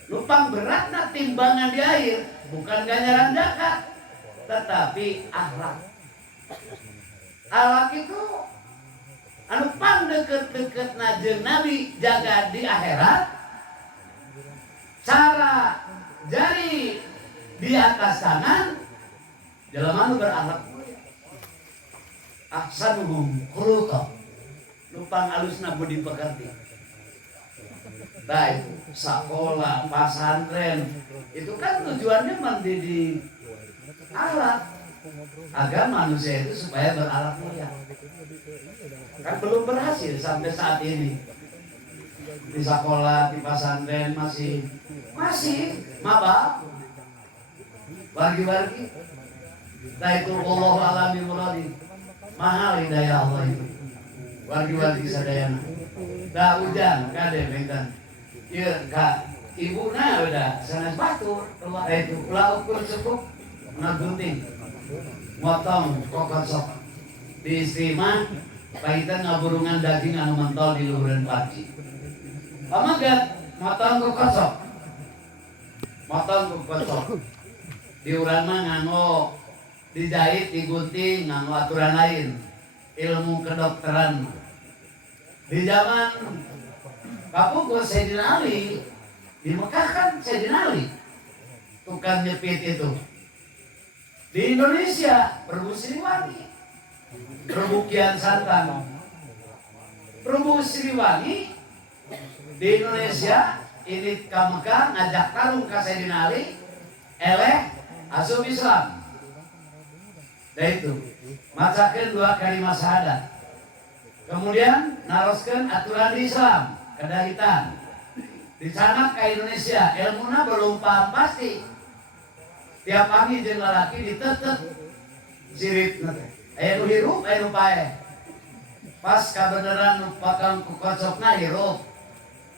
Lupang berat na timbangan di akhir bukan ganjaran zakat, tetapi akhlak. Akhlak itu anu pang deket-deket na jeung Nabi jaga di akhirat. Cara jari di atas tangan jelema nu berakhlak ahsanuhum khuluqa. Lupang alusna budi pekerti. Nah itu sekolah, pesantren itu kan tujuannya mendidik akhlak agar manusia itu supaya berakhlak mulia. Kan belum berhasil sampai saat ini. Di sekolah, di pesantren masih maba, wargi-wargi. Nah itu Allahu a'lam bishawab. Mahal hidayah Allah itu. Wargi-wargi sadayana. Da hujan kade bengkan. Ieu ka ibuna udah sanes batur keluar itu ulah ukur cukup ngagunting. Motong kokot sok. Di istri mah paitan ngaburungan daging anu mentol di luhureun paci. Pamagat motong kokot sok. Motong kokot sok. Di urang mah nganggo dijahit, digunting, nganggo aturan lain. Ilmu kedokteran. Di zaman kapungkur Sayyidina Ali di Mekah kan Sayyidina Ali tukang nyepit itu. Di Indonesia Prabu Siliwangi, Prabu Kian Santang. Prabu Siliwangi di Indonesia ini ke Mekah ngajak tarung ke Sayyidina Ali eleh asup Islam. Dan itu macakeun 2 kalimat syahadat. Kemudian naroskeun aturan di Islam, kedahitan. Dicanak ke Indonesia, ilmuna belum paham pasti. Tiap pagi jeung lalaki ditetet sirit teh. Aya nu hirup, aya nu paeh. Pas kabeneran nu pakang ku kocokna hirup.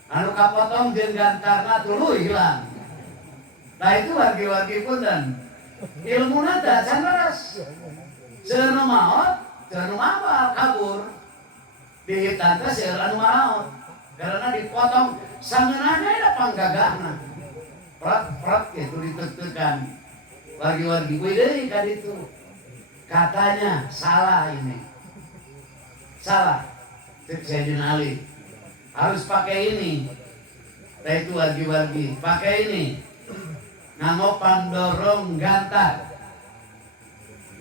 Anu kapotong jeung gantarna tuluy hilang. Nah itu wargi-wargi punten. Ilmuna teh can leres. Seueur nu maot, seueur nu mabal kabur. Dihitan teh seueur anu maot. karena dipotong sangeunana da panggagahna. Prat gitu ditekan. Wargi-wargi deui ka ditu. Katanya salah ini. Salah. Cek Sayyidina Ali. Harus pakai ini. Tah itu wargi-wargi, pakai ini. Nganggo pandorong gantar.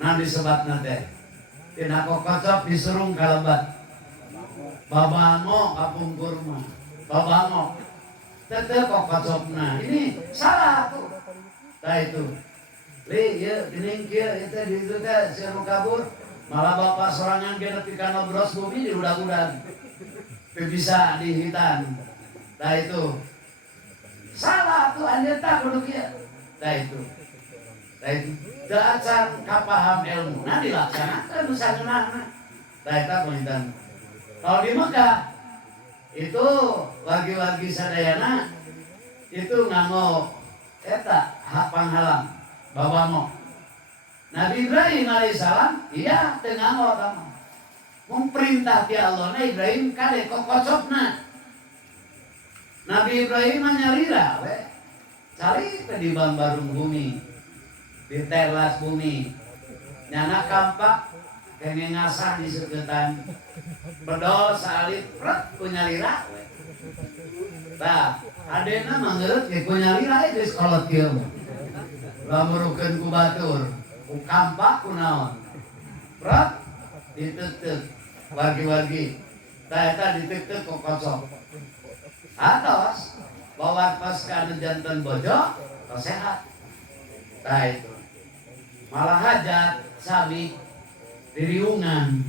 Nah disebutna teh. Tina kokocop disurung ka lebat. Babango kapungkur mah. Babango. Tetep kokocopna. Ini salah tuh. Tah itu. Li, ya, gening kieu eta di ditu teh sia kabur. Malah bapak sorangan ge nepi kana bros bumi di udag-udag. Teu bisa dihitan. Tah itu. Salah tuh anjeun tah kudu kieu. Tah itu. Tah itu. Teu acan kapaham ilmuna dilaksanakeun sageunana. Tah eta pointen. Kalau di Mekah itu wargi-wargi sadayana itu nganggo eta hak panghalang. Babango. Nabi Ibrahim alaihissalam iya teu nganggo tama. Mun perintah ti Allah na Ibrahim kade kokocopna. Nabi Ibrahim nyalira we. Cari di barung bumi. Di teras bumi. Nyana kampak kenge ngasah di seuketan. Bedol salit pret ku nyalira we. Tah, adena mangeureut ge ku nyalira geus kolot kieu. Lamurukeun ku batur, ku kampak ku naon. Prat diteuteup wargi-wargi. Tah eta diteuteup kokocop. Atos bawa pas ka janten bojo, tos sehat. Tah itu. Malah hajat sabi diriungan.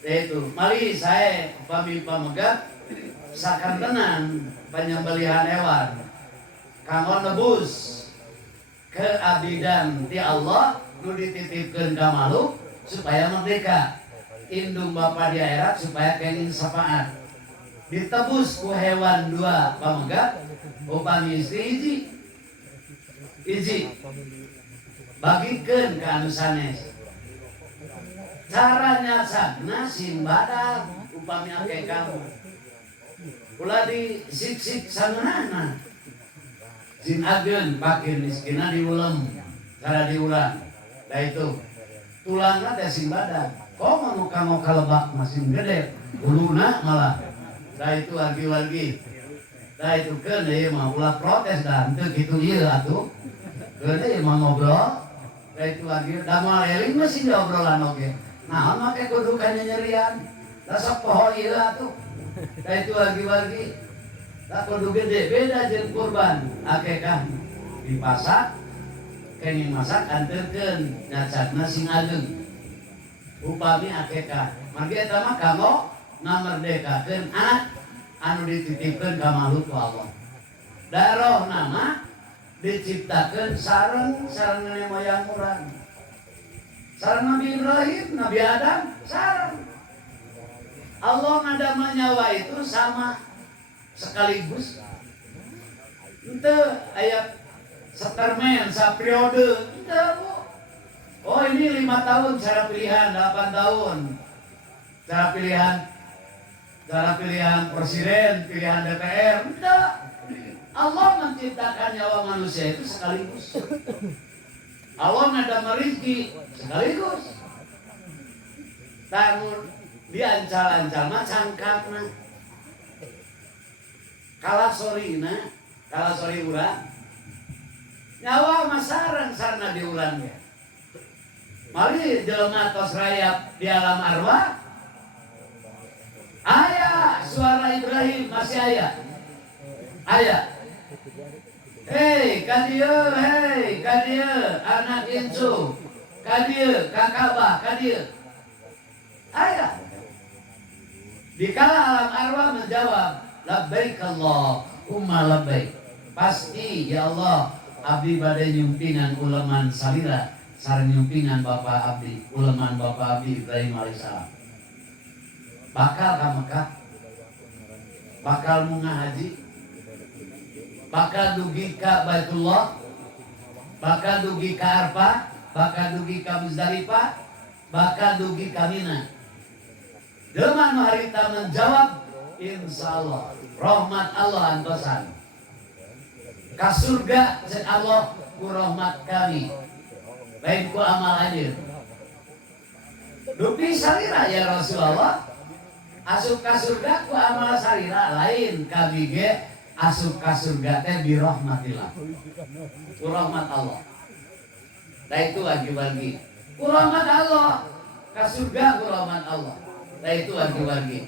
Tah itu. Mari saya upami pamegat sakantenan penyembelihan hewan. Kanggo nebus keabidan ti Allah nu dititipkeun ka makhluk supaya merdeka. Indung Bapa di akhirat supaya kenging syafaat. Ditebus ku hewan dua pamegat, upami istri hiji. Bagikeun ka anu sanes. Cara nyasagna simbadan upami ake kamu. Ulah disik-sik sangeunana. Sin ageun pakir miskina diulem, cara diulang. Dah itu tulangna teh sing badan. Kok mau kanggo kalebak masih gede, uluna malah. Dah itu wargi-wargi. Dah itu keun ieu mah ulah protes dah, teu kitu ieu atuh. Keun ieu mah ngobrol. Dah itu wargi, da moal eling mah sing diobrolan oge. Naon make kudu ka nyerian. Da sok poho ieu atuh. Dah itu wargi-wargi. Tak kudu gede beda jeung kurban akekah dipasak kenging masak anterkeun nyacatna sing ageng upami akekah mangge eta mah kanggo ngamerdekakeun anak anu dititipkeun ka makhluk ku Allah. Daroh nama diciptakeun sareng nenek moyang urang. Sareng Nabi Ibrahim, Nabi Adam sareng. Allah ngadama nyawa itu sama sekaligus ente ayat setermen saperiode ente bu. Oh ini 5 tahun cara pilihan 8 tahun cara pilihan presiden pilihan DPR ente. Allah menciptakan nyawa manusia itu sekaligus. Allah ngadama rezeki sekaligus. Tangun diancal-ancal mah cangkakna kalah sori urang nyawa masareng sarna di urang ya. Mari jelema tos rayap di alam arwah aya suara Ibrahim masih aya hei kadieu anak insu kadieu kakabah kadieu aya dikala alam arwah menjawab labbaik Allahumma labbaik. Pasti ya Allah abdi bade nyumpingan uleman salira sareng nyumpingan Bapak abdi uleman Bapak abdi Ibrahim alaihissalam. Bakal ka Mekah, bakal munggah haji, bakal dugi ka Baitullah, bakal dugi ka Arfah, bakal dugi ka Muzdalifah, bakal dugi ka Mina. Jelema nu harita menjawab insyaallah rahmat Allah antosan ka surga cek Allah ku rahmat kami lain ku amal anjeun dupi salira ya Rasulullah asup ka surga ku amal salira lain kami ge asup ka surga teh bi rahmatillah ku rahmat Allah da itu wagi-wagi ku rahmat Allah ka surga ku rahmat Allah da itu wagi-wagi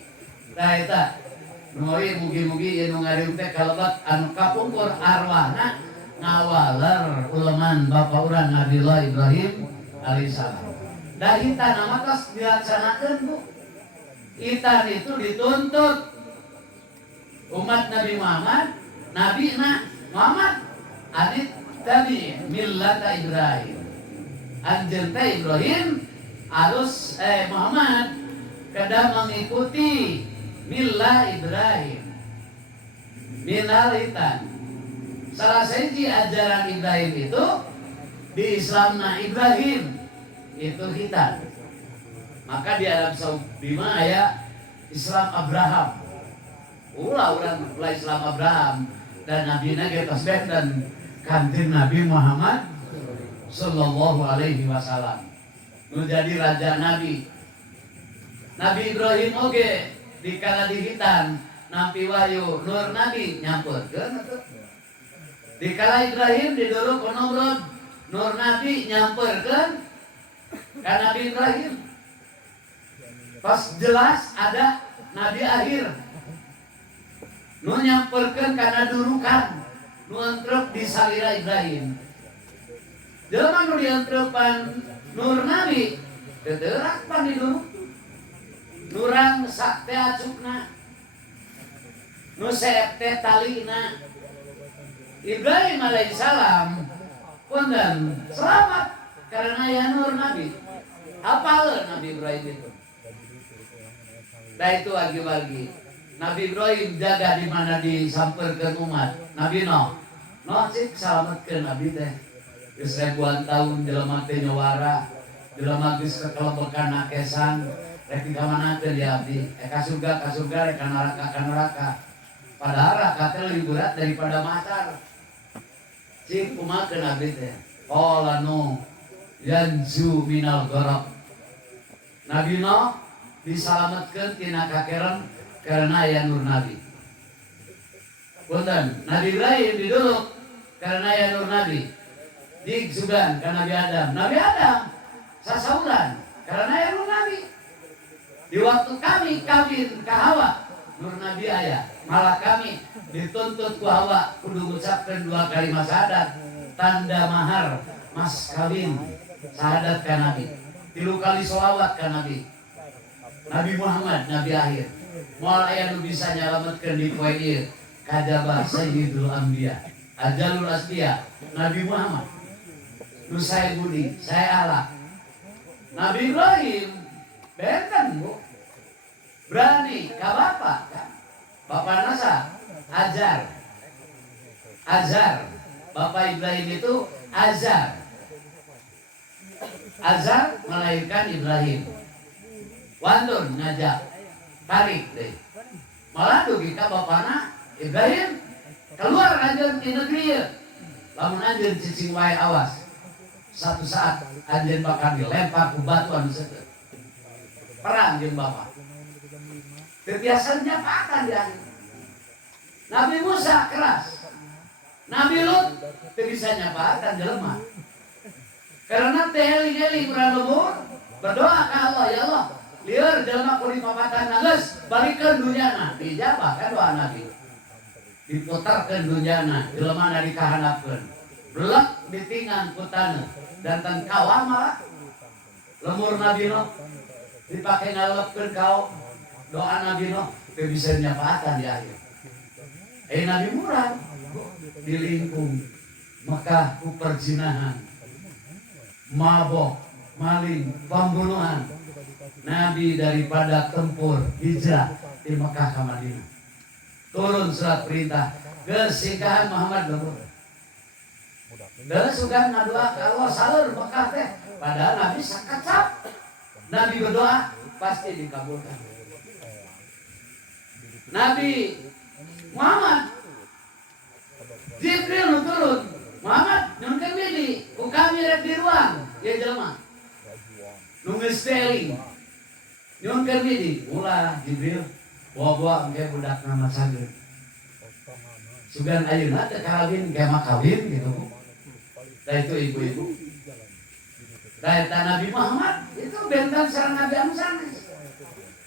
da eta Noi mugi-mugi anu ngariung teh kalebet anu kapungkur arwahna ngawaler uleman bapa urang Nabiullah Ibrahim alaihissalam. Da hitan nama tos dilaksanakeun Bu. Hitan itu dituntut umat Nabi Muhammad, Nabi Muhammad adit tabi millata Ibrahim. Anjeun teh Ibrahim harus Muhammad kada mengikuti Millah Ibrahim minal hitan. Salah siji ajaran Ibrahim itu di Islamna Ibrahim itu hitan. Maka di Arab Saudi mah aya Islam Abraham. Ulah urang mulai Islam Abraham dan Nabi getos dan kantin Nabi Muhammad sallallahu alaihi wasallam. Nu jadi raja Nabi. Nabi Ibrahim oge dikala dihitan nampi wahyu nur Nabi nyamperkeun atuh dikala Ibrahim didorong ku Namrud nur Nabi nyamperkeun ka Nabi Ibrahim pas jelas ada Nabi akhir nu nyamperkeun kana durukan nu entrep di salira Ibrahim jelema nu dientrepan nur Nabi teurak pan diduruk nurang sakte acukna nu seepte talina Ibrahim alaihissalam punten selamat karena ya nur Nabi apal Nabi Ibrahim itu da itu wagi-wagi Nabi Ibrahim jaga di mana disamperkeun umat Nabi Nuh cik salametkeun Nabi teh geus ribuan tahun jelema teh nyawara jelema geus kakelebekan nakesan rek dikamanakeun ya abdi ka surga rek ka neraka padahal neraka teh lebih berat daripada macar cik kumaha abdi teh qala nu yanju minal gharaq Nabi Nuh disalametkeun tina kakerem karena aya nur Nabi punten Nabi Ibrahim diduluk karena aya nur Nabi digsugan ka Nabi Adam sasauran karena aya nur Nabi. Di waktu kami kawin ke Hawa, nur Nabi aya. Malah kami dituntut ku Hawa kudu ngucapkeun 2 kalimat syahadat, tanda mahar mas kawin syahadat ka Nabi. 3 kali sholawat ka Nabi. Nabi Muhammad nabi akhir. Moal aya nu bisa nyalametkeun di poe ieu. Kajaba sayyidul anbiya, ajalul asbiya, Nabi Muhammad. Nu saya budi, saya Allah. Nabi Ibrahim benten Bu berani ka bapak kan bapak nasa Azar bapak Ibrahim itu Azar melahirkan Ibrahim wantun ngajak tarik deh malah dugi ka bapana Ibrahim keluar anjeun ti negeri ieu lamun anjeun cicing wae awas satu saat anjeun bakal dilempar ku batu anu seukeut perang jeung bapak kebiasaannya akan dia. Nabi Musa keras, Nabi Lut bisa nyapakan jelema. Karena teling-eling urang lembur berdoa ke Allah ya Allah, lieur jelema kuring papatan geus balikeun dunyana, dijabah kan doa Nabi. Diputarkeun dunyana, jelema na dikahandapkeun. Belek ditingan ku taneuh dan ten kawah malah lembur Nabi Nuh dipake ngalepkeun kau doa Nabi Nuh bisa nyapakan di akhir. Nabi murah dilingkung Mekah ku perzinahan, mabok, maling, pembunuhan. Nabi daripada tempur hijrah di Mekah ke Madinah. Turun surat perintah kesingkahan Muhammad lembur. Geus sugan ngadua ka Allah saleur Mekah teh. Padahal Nabi sakacap. Nabi berdoa pasti dikabulkan. Nabi Muhammad Jibril nu turun Muhammad nyun kemidi ku kami rek di ruang ya jelema nu geus teling nyun kemidi ulah Jibril bawa engke budak nama saged sugan ayeuna teu kawin ge mah kawin gitu da itu ibu-ibu da eta Nabi Muhammad itu benten sareng Nabi anu sanes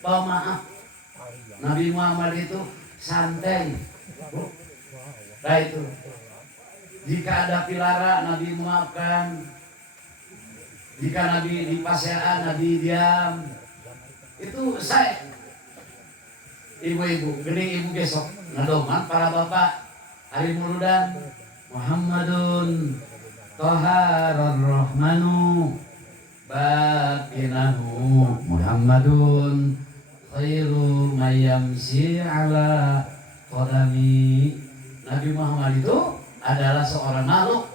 bawa maaf Nabi Muhammad itu santai da itu jika ada pilara Nabi memaafkan, jika Nabi di pasean Nabi diam. Itu saya ibu-ibu, gening ibu besok ngadoman para bapak hari muludan Muhammadun Toharar Rahmanu batinahu Muhammadun khairu mayamsi ala qadami. Nabi Muhammad itu adalah seorang makhluk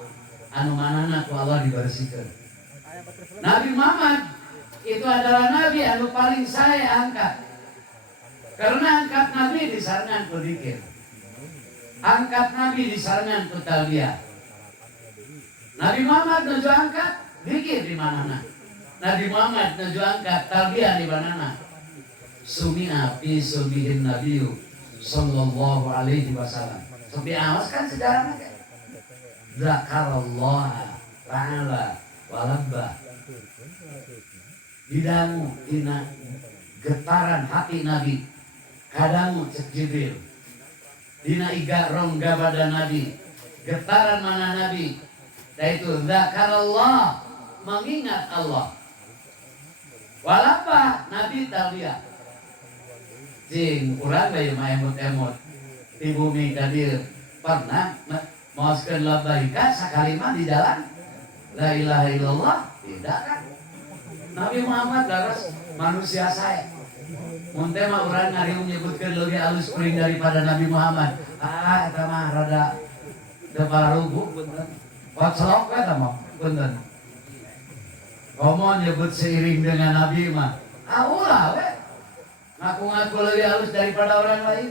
anu manana ku Allah dibersihkan. Nabi Muhammad itu adalah nabi anu paling saya angkat. Karena angkat nabi disarangan ku dzikir. Angkat nabi disarangan ku talbiyah. Nabi Muhammad nuju angkat dzikir di manana. Nabi Muhammad nuju angkat talbiyah di manana. Sumi'a fi sumihin nabiyyu sallallahu alaihi wasallam. Tapi awas kan sejarahnya. Zakarallah ta'ala walabba didangu tina getaran hati Nabi kadangu cek Jibril dina iga rongga badan Nabi getaran mana Nabi yaitu zakarallah mengingat Allah walabba Nabi talbiyah jing urang bae mah emot-emot di bumi kadir pernah mauskeun labbaika sakalima di jalan la ilaha illallah tidak kan Nabi Muhammad laras manusia saya mun teh mah urang ngariung nyebutkeun leuwih alus kuring daripada Nabi Muhammad eta mah rada teu pararugu punten waclok eta mah punten komo nyebut seiring dengan Nabi mah ulah we ngaku-ngaku leuwih alus daripada orang lain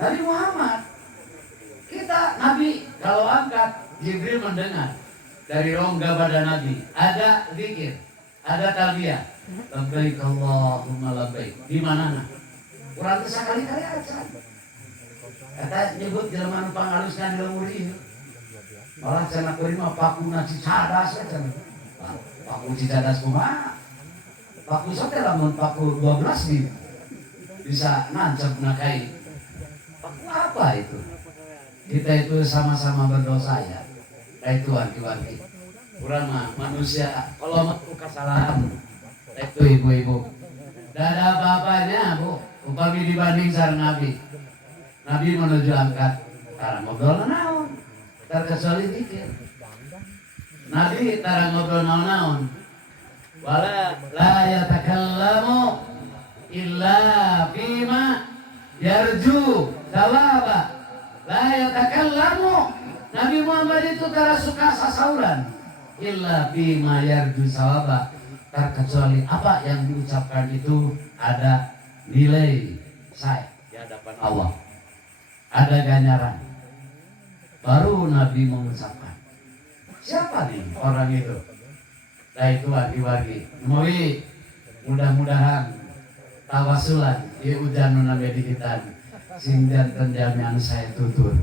Nabi Muhammad kita Nabi kalau angkat Jibril mendengar dari rongga badan Nabi ada zikir, ada talbiyah. Labbaik Allahumma labbaik. Di mana? Urang teh sakali-kali aja. Kata nyebut jelema nu pangalusna di leuwih ieu. Malah cenah kuring mah pakuna cicadas we cenah. Paku cicadas kumaha? Paku sote lamun paku 12 nih. Bisa nancep na kai. Paku apa itu? Kita itu sama-sama berdosa ya. Itu wangi-wangi. Urang mah manusia kalau melakukan kesalahan. Itu ibu-ibu. Tidak ada apa-apanya bu. Upami dibanding sareng Nabi. Nabi menuju angkat. Tara ngobrol naon. Terkecuali dikir. Nabi tara ngobrol naon. Wala la yatakallamu illa bima yarju thawaba. La yatakallamu Nabi Muhammad itu tara suka sasauran illa bima yarju sawaba terkecuali apa yang diucapkan itu ada nilai saya di hadapan Allah ada ganjaran baru Nabi mengucapkan siapa nih orang itu nah itu wagi-wagi mudah-mudahan tawasulan di ujan nabi dikitan sing janten jamian saya tutur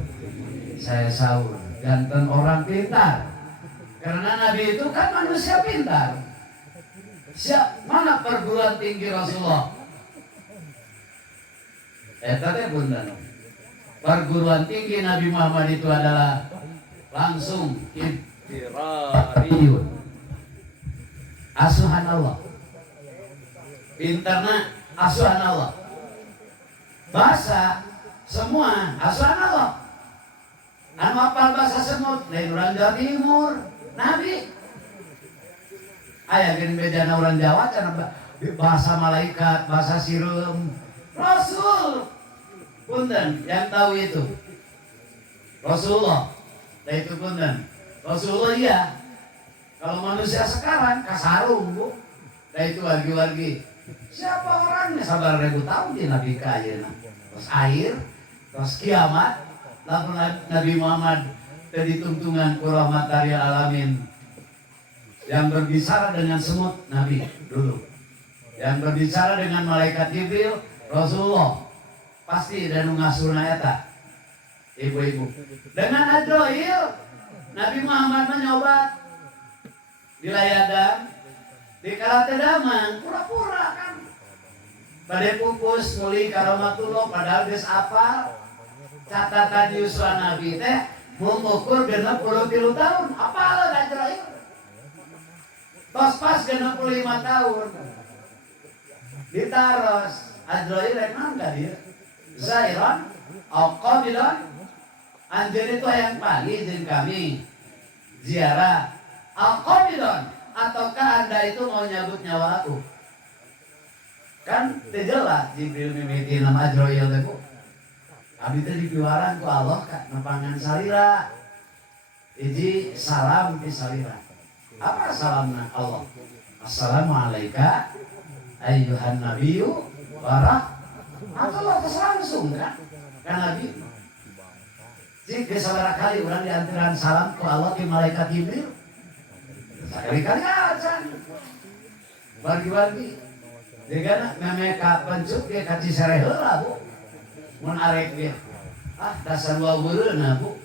saya sahur janten orang pintar karena Nabi itu kan manusia pintar mana perguruan tinggi Rasulullah tadi bunda perguruan tinggi Nabi Muhammad itu adalah langsung ibtirariyun asuhan Allah pintarnya asuhan Allah bahasa semua asuhan Allah anu apal bahasa semut lain orang Jawa Timur Nabi aya geuning bedana orang Jawa cenah bahasa malaikat bahasa sireum Rasul punten yang tahu itu Rasulullah nah itu punten Rasulullah iya kalau manusia sekarang kasarung bu nah itu wargi-wargi siapa orangnya sabar 1000 tahun di Nabi ka ayeuna terus air, terus kiamat, lalu Nabi Muhammad tadi tuntungan ku rahmatan lil alamin yang berbicara dengan semut Nabi dulu, yang berbicara dengan malaikat Jibril Rasulullah, pasti dan ngasurna eta ibu-ibu. Dengan Azrail Nabi Muhammad menyobat di layadan di kala tedamang pura-pura kan pada pupus muli karomatullah padahal geus apal catatan yuswa Nabi teh mengukur 63 tahun apal Azrail tos pas 65 tahun ditaros Azrail rek naon ka dieu Zairan Al-Qabilan anjeun itu yang pagi izin kami ziarah Al-Qabilan ataukah anda itu mau nyabut nyawa aku kan jelas Jibril mimiti nama Azrail teh ku abdi teh dipiwaran ku Allah ka nepangan salira hiji salam ti salira apa salamna Allah assalamualaikum ayyuhan nabiyyu wa rahmatullah langsung kan Nabi jika saudara kali orang diantiran salam ke Allah di malaikat Jibril sekali-kali aja bagi-bagi jika memeka pencuk dia kaci serehela bu mun arek dia dasar dua bureuna bu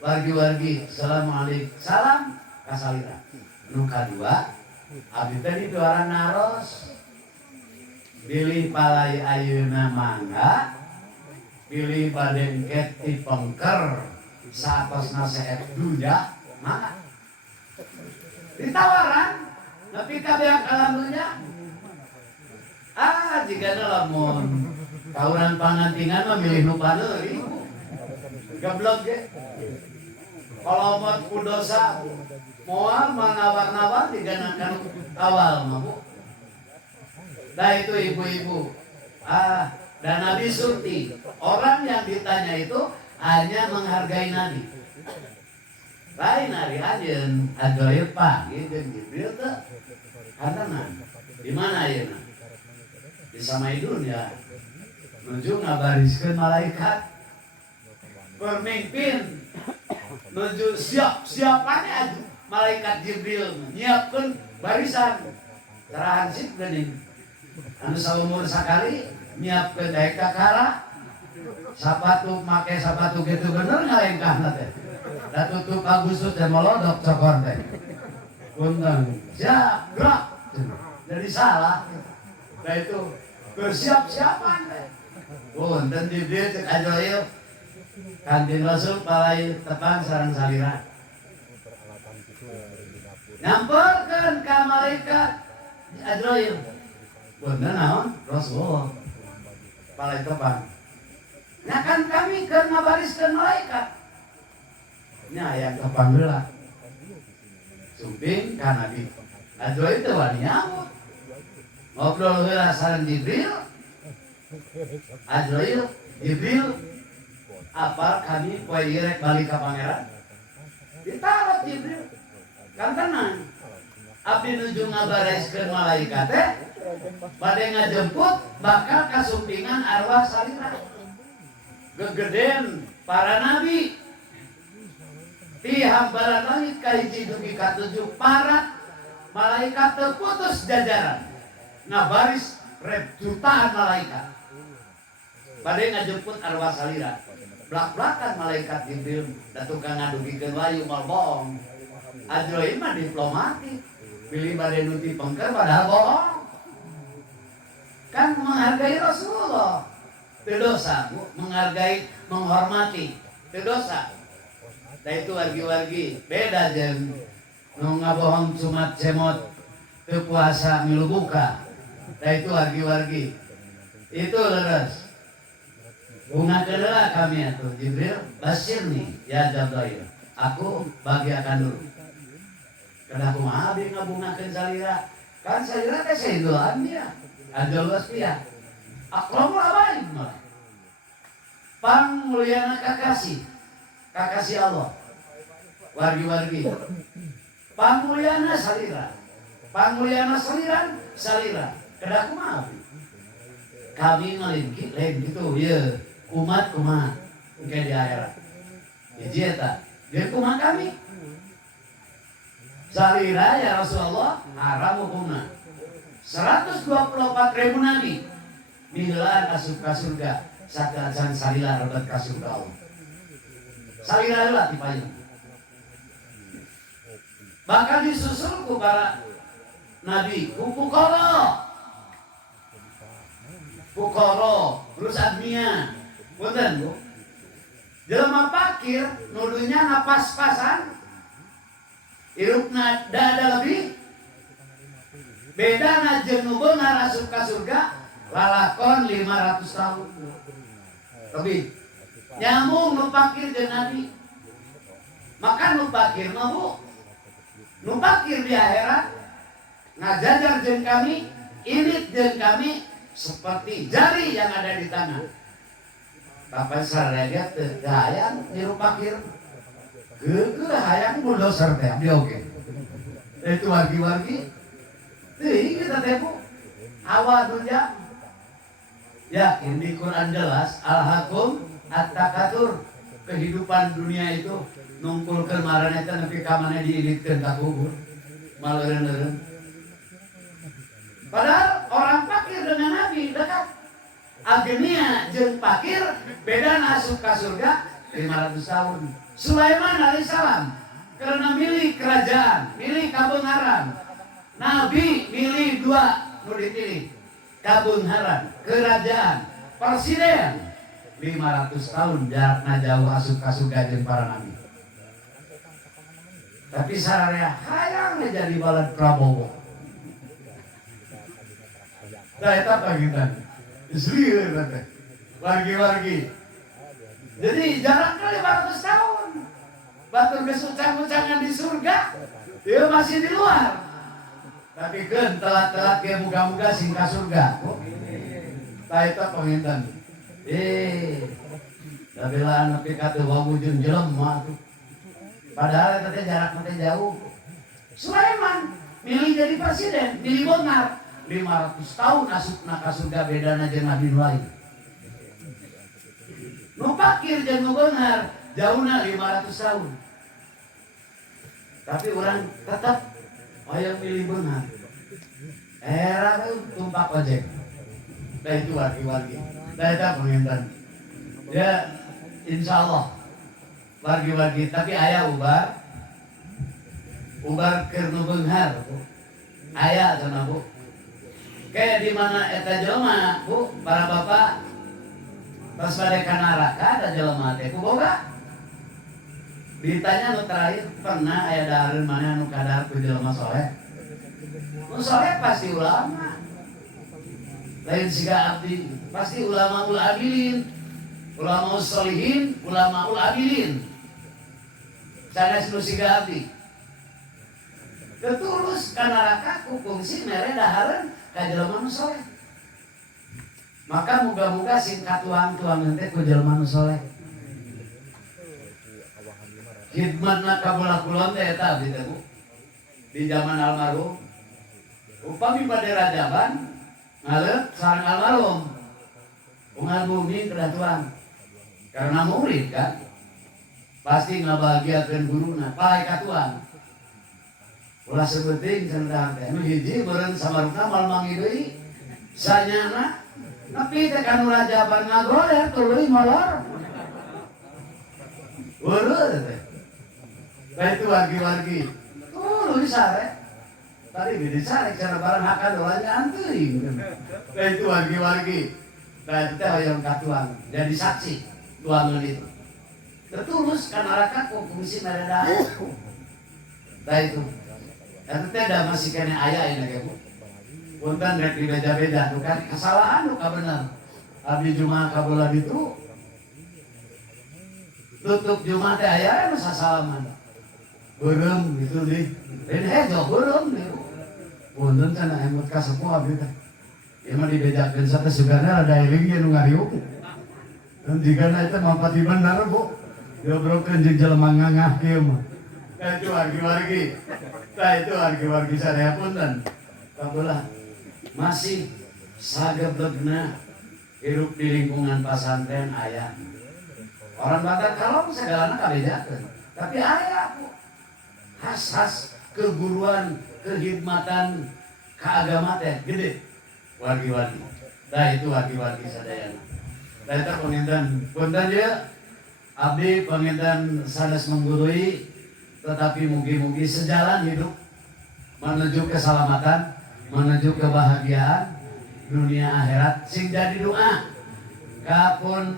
bagi-bagi assalamualaikum salam kasalira nu kadua abdi tadi tuaran naros pilih palai ayeuna mangga pilih badengket ti pengker saatosna seet duja maka ditawaran tapi kabeak alhamdulillah jika lamun kauran pangantingan memilih nu paneuri gablok ge kalau mot kudosa moal manawar-nawar diganakan awal mah bu dah itu ibu-ibu dan Nabi Surti orang yang ditanya itu hanya menghargai Nabi lain hari ajen Azrail pagi dan Jibril tuh kantenan di mana ya di samai dunia menuju ngabariskeun malaikat pemimpin menuju siapanya malaikat Jibril nyiapkeun barisan terahan sip geuning anu saumur sakali nyiapkeun daek kakara sapatu make sapatu gitu bener ngalengkahna teh da tutup Agustus teh molodok cokor teh punten siap gerak jadi salah da itu bersiap-siapan teh punten di dieu cek Azrail Kanjeng Rasul palai tepang sareng salira nyamperkeun ka malaikat Azrail punten naon Rasul palai tepang nah kan kami keur ngabariskeun malaikat nya yang tepang heula sumping ka Nabi Azrail teh wani nyamut ngobrol heula sareng Jibril Azrail Jibril apal kami poe ieu rek balik ka pangeran ditarot Jibril kan tenang abdi nuju ngabariskeun malaikat teh bade ngajemput bakal kasumpingan arwah salira gegeden para nabi ti hamparan langit ka hiji dugi ka 7 para malaikat terputus jajaran ngabaris jutaan malaikat bade ngajemput arwah salira blak-blakan malaikat Jibril da tukang ngadugikeun wayu moal bohong Azrail mah diplomatik pilih bade nuti pengker padahal bohong kan menghargai Rasulullah itu dosa bu menghargai menghormati itu dosa nah itu wargi-wargi beda jeung nu ngabohong Jumat cemot teu puasa milu buka nah itu wargi-wargi itu leres bunga kedua kami atuh Jibril basir nih ya Jibril aku bagiakan dulu karena aku mah abdi ngabungakeun salira kan salira teh seidoan dia Anjolos dia akramul abain malah pangmulyana kakasih Allah wargi-wargi pangmulyana salira kedah kumaha kami lain gitu ya umat kayak di akhirat hiji eta dia kumaha kami salira ya Rasulullah haram hukumna 124.000 nabi mingguan asup ka surga sakajan salila rebat ka surga Allah salira lah tipanya bahkan disusul ku para nabi ku Pukoro, terus admia, punten bu. Jelema pakir, nudunya napas-pasan, irupna ada lebih. Beda na jeung nu beungar asup ka surga, lalakon 500 tahun. Lebih. Nyambung nu pakir jeung nabi. Maka nu pakir mah bu, nu pakir di akhirat, ngajajar jeung kami, irit jeung kami. Seperti jari yang ada di tangan. Tapi saraya teh hayang niru pakir. Geugeuh hayang bulldozer teh dia oke. Itu wargi-wargi. Teuing kita teh Bu. Awal dunya. Ya, di Quran jelas alhaqum at-takatsur. Kehidupan dunia itu nungkulkeun marana teh nepi ka mana diiritkeun ka kubur. Maleureun-leureun. Padahal orang fakir dengan Nabi dekat. Agenia jeung fakir beda masuk ke surga 500 tahun. Sulaiman alaihissalam karena milih kerajaan, milih kabeungaran. Nabi milih dua, nu dipilih kabeungaran, kerajaan, presiden. 500 tahun jarakna jauh asup ka surga jeung para nabi. Tapi sararea hayang jadi balad Prabowo. Nah, itu apa kita? Isliur nanti, wargi-wargi. Jadi jaraknya 500 tahun. Batur kesucang-ucangan di surga, dia masih di luar. Tapi kan telat-telat dia muka-muka singkat surga. Nah, itu apa kita? Tapi lah anak kata wawujun jelema tuh. Padahal katanya jaraknya jauh. Sulaiman milih jadi presiden, milih benar. 500 tahun asupna ka surga bedana jeung nabi lain. Nu pakir jeung nu beunghar jauhna 500 tahun. Tapi orang tetap hayang milih beunghar. Era tumpak ojek. Da itu wargi-wargi. Da eta penginten. Ya insyaallah wargi-wargi tapi aya ubar keur nu beunghar. Aya cenah Bu. Kayak di mana eta jelema, Bu, para bapak pas bade ka neraka ada jelema teh ku boga. Ditanya nu terakhir pernah aya dahareun mana anu kadar ku jelema soleh. Nu soleh pasti ulama. Lain siga abdi, pasti ulama ul abilin. Ulama sholihin, ulama ul abilin. Sanes nu siga abdi. Ketulus ka neraka ku fungsi mere dahareun ka jelema nu soleh. Maka muga-muga singkat tuang-tuang teh ku jelema nu soleh. Khidmatna ka bola kulon teh eta abdi teh Bu. Di zaman almarhum upami bade rajaban ngaleut sareng almarhum. Ungal bumi kedah tuang. Karena murid kan. Pasti ngabahagiakeun guruna, pae ka tuang. Ulah sebuting cenah teh nu hiji beureun samarutna mal mangi deui sanyana nepi teh ka nu rajaban ngagoler tuluy molor beureun teh da itu wargi-wargi tuluy sare tadi di sare cara barang hakan dolanya anteuing da itu wargi-wargi da itu teh hoyong katuang jadi saksi tuangan itu tertulus ka neraka ku fungsi mereda da itu eta teh da masih kene aya ieu ge Bu. Punten rek dibeda-beda tuh kan kesalahan nu ka bener. Abdi Jumat ka bola ditu. Tutup Jumat teh aya anu sasalaman. Beureum gitu deui. Lain hejo beureum deui. Punten cenah emot ka sepuh abdi teh. Ieu mah dibedakeun sateh sugana rada eling ge nu ngariuk. Dan jigana eta mampati bener Bu. Diobrokeun jeung jelema ngangah kieu mah. Itu wargi-wargi. Nah itu wargi-wargi sadaya punten. Kabelah masih sageblegna hidup di lingkungan pesantren aya. Orang Batak Kalong segalana kabedakeun. Tapi aya khas keguruan, kehidmatan, keagamaan teh gede. Wargi-wargi. Dah itu wargi-wargi sadayana. Dah itu penginten punten ya. Abdi penginten sanes menggurui, tetapi mugi-mugi sejalan hidup menuju keselamatan, menuju kebahagiaan dunia akhirat. Sing jadi doa kapun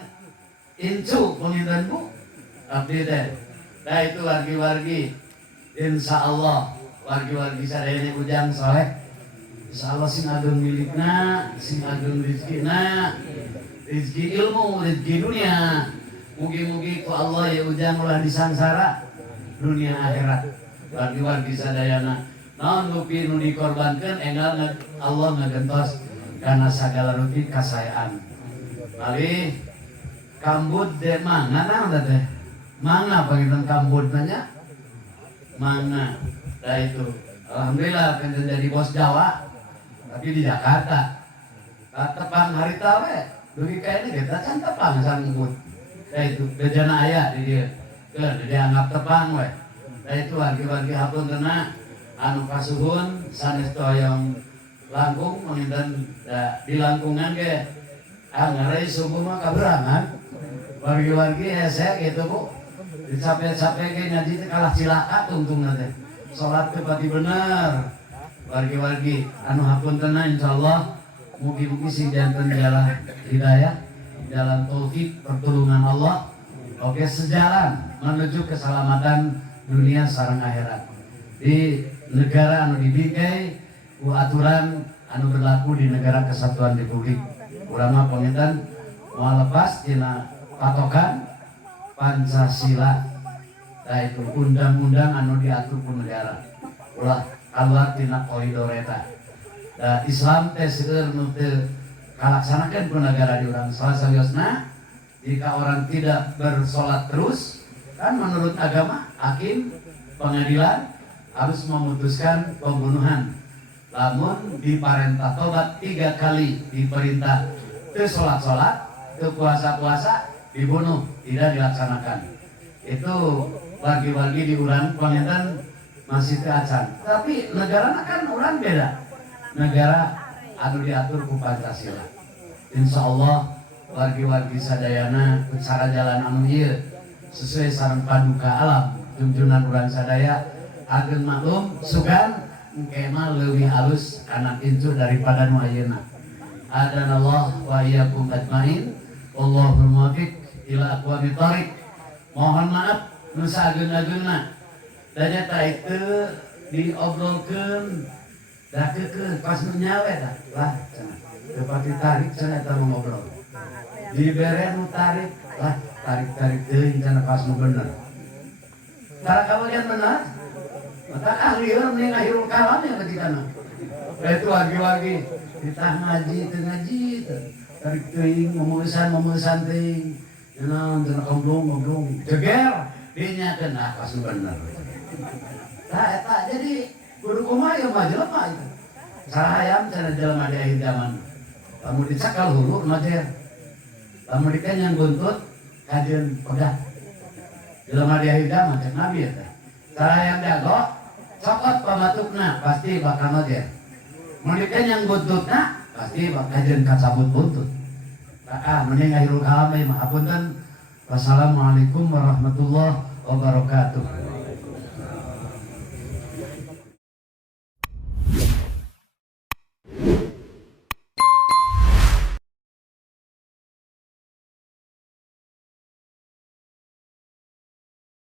incu penginten bu abdi teh. Dah itu wargi-wargi. Insyaallah wargi-wargi sadayana ujang soleh. Insyaallah sing agung milikna, sing agung rizkina, rizki ilmu, rizki dunia. Mugi-mugi ku Allah ya ujang ulah disangsara dunia akhirat. Wargi-wargi sadayana naon rupi nu dikorbankeun enggal Allah ngagentos kana sagala rupi kasayaan. Bali kambut de mangga naon teh? Mangga panginten kambut nanya. Mangga. Dah itu. Alhamdulillah kan jadi bos Jawa. Tapi di Jakarta. Tepang harita we. Dugi kayaknya kita can tepang sanggut. Dah itu bejana aya di dia. Dia anggap tepang we. Dah itu wargi-wargi hapuntenna anu kasuhun sanes toyong langkung menginten di langkungan ge ngarai subuh mah kaberangan. Wargi-wargi hese gitu bu. Dicape-cape ge ngaji teh kalah cilaka tungtungna teh. Salat teh pati bener. Wargi-wargi anu hapuntenna insyaallah mugi-mugi sing janten jalan hidayah, jalan taufik, pertolongan Allah. Oke, sejalan menuju keselamatan dunia sareng akhirat. Di negara anu dibikai ku aturan anu berlaku di negara kesatuan Republik. Ulama penginten moal lepas tina patokan Pancasila. Nah itu undang-undang anu diatur ku negara. Ulah keluar tina koridor eta. Da Islam teh seueur nu teu kalaksanakeun ku negara di urang. Salah sawiosna jika orang tidak bersolat terus, kan menurut agama hakim pengadilan harus memutuskan pembunuhan. Lamun diparentah tobat 3 kali diperintah teu solat-solat, teu puasa-puasa dibunuh, tidak dilaksanakan. Itu wargi-wargi di urang penginten masih teu acan. Tapi negarana kan urang beda. Negara anu diatur ku Pancasila. Insyaallah wargi-wargi sadayana cara jalan anu ieu sesuai sareng paduka alam tuntunan urang sadaya ageun maklum sugan engke mah leuwih alus kana incu daripada nu ayeuna. Adanallah wa iyyakum ajmain. Allahul muwaffiq ila aqwamit thoriq. Mohon maaf nu sageun-ageunna. Da nya tah teu diobrolkeun da keukeuh pas nu nyawe tah. Lah cenah. Teu pati tarik cenah eta ngobrol. Dibere nu tarik, lah tarik-tarik teuing cenah pas nu bener. Tara kabagian bener. Mata ahli orang mending akhirul kalam ya ketikana. Itu wagi-wagi ditah ngaji teu ngaji teu. Tarik teuing momosan teuing. Cenah cenah ngobrol jeger dinyakeun pas nu bener. Tah eta jadi kudu kumaha ya mah jelema itu. Sarahayam cenah jelema di akhir zaman. Lamun dicakal hulu majer. Lamun dikenyang buntut kajeun pedah. Jelema di akhir zaman cek Nabi eta. Sarahayam jago cokot pamatukna pasti bakal majer. Mun dikenyang buntutna pasti bakal kajeun kacabut buntut. Mending akhirul kalam mah hapunten. Wassalamualaikum warahmatullahi wabarakatuh.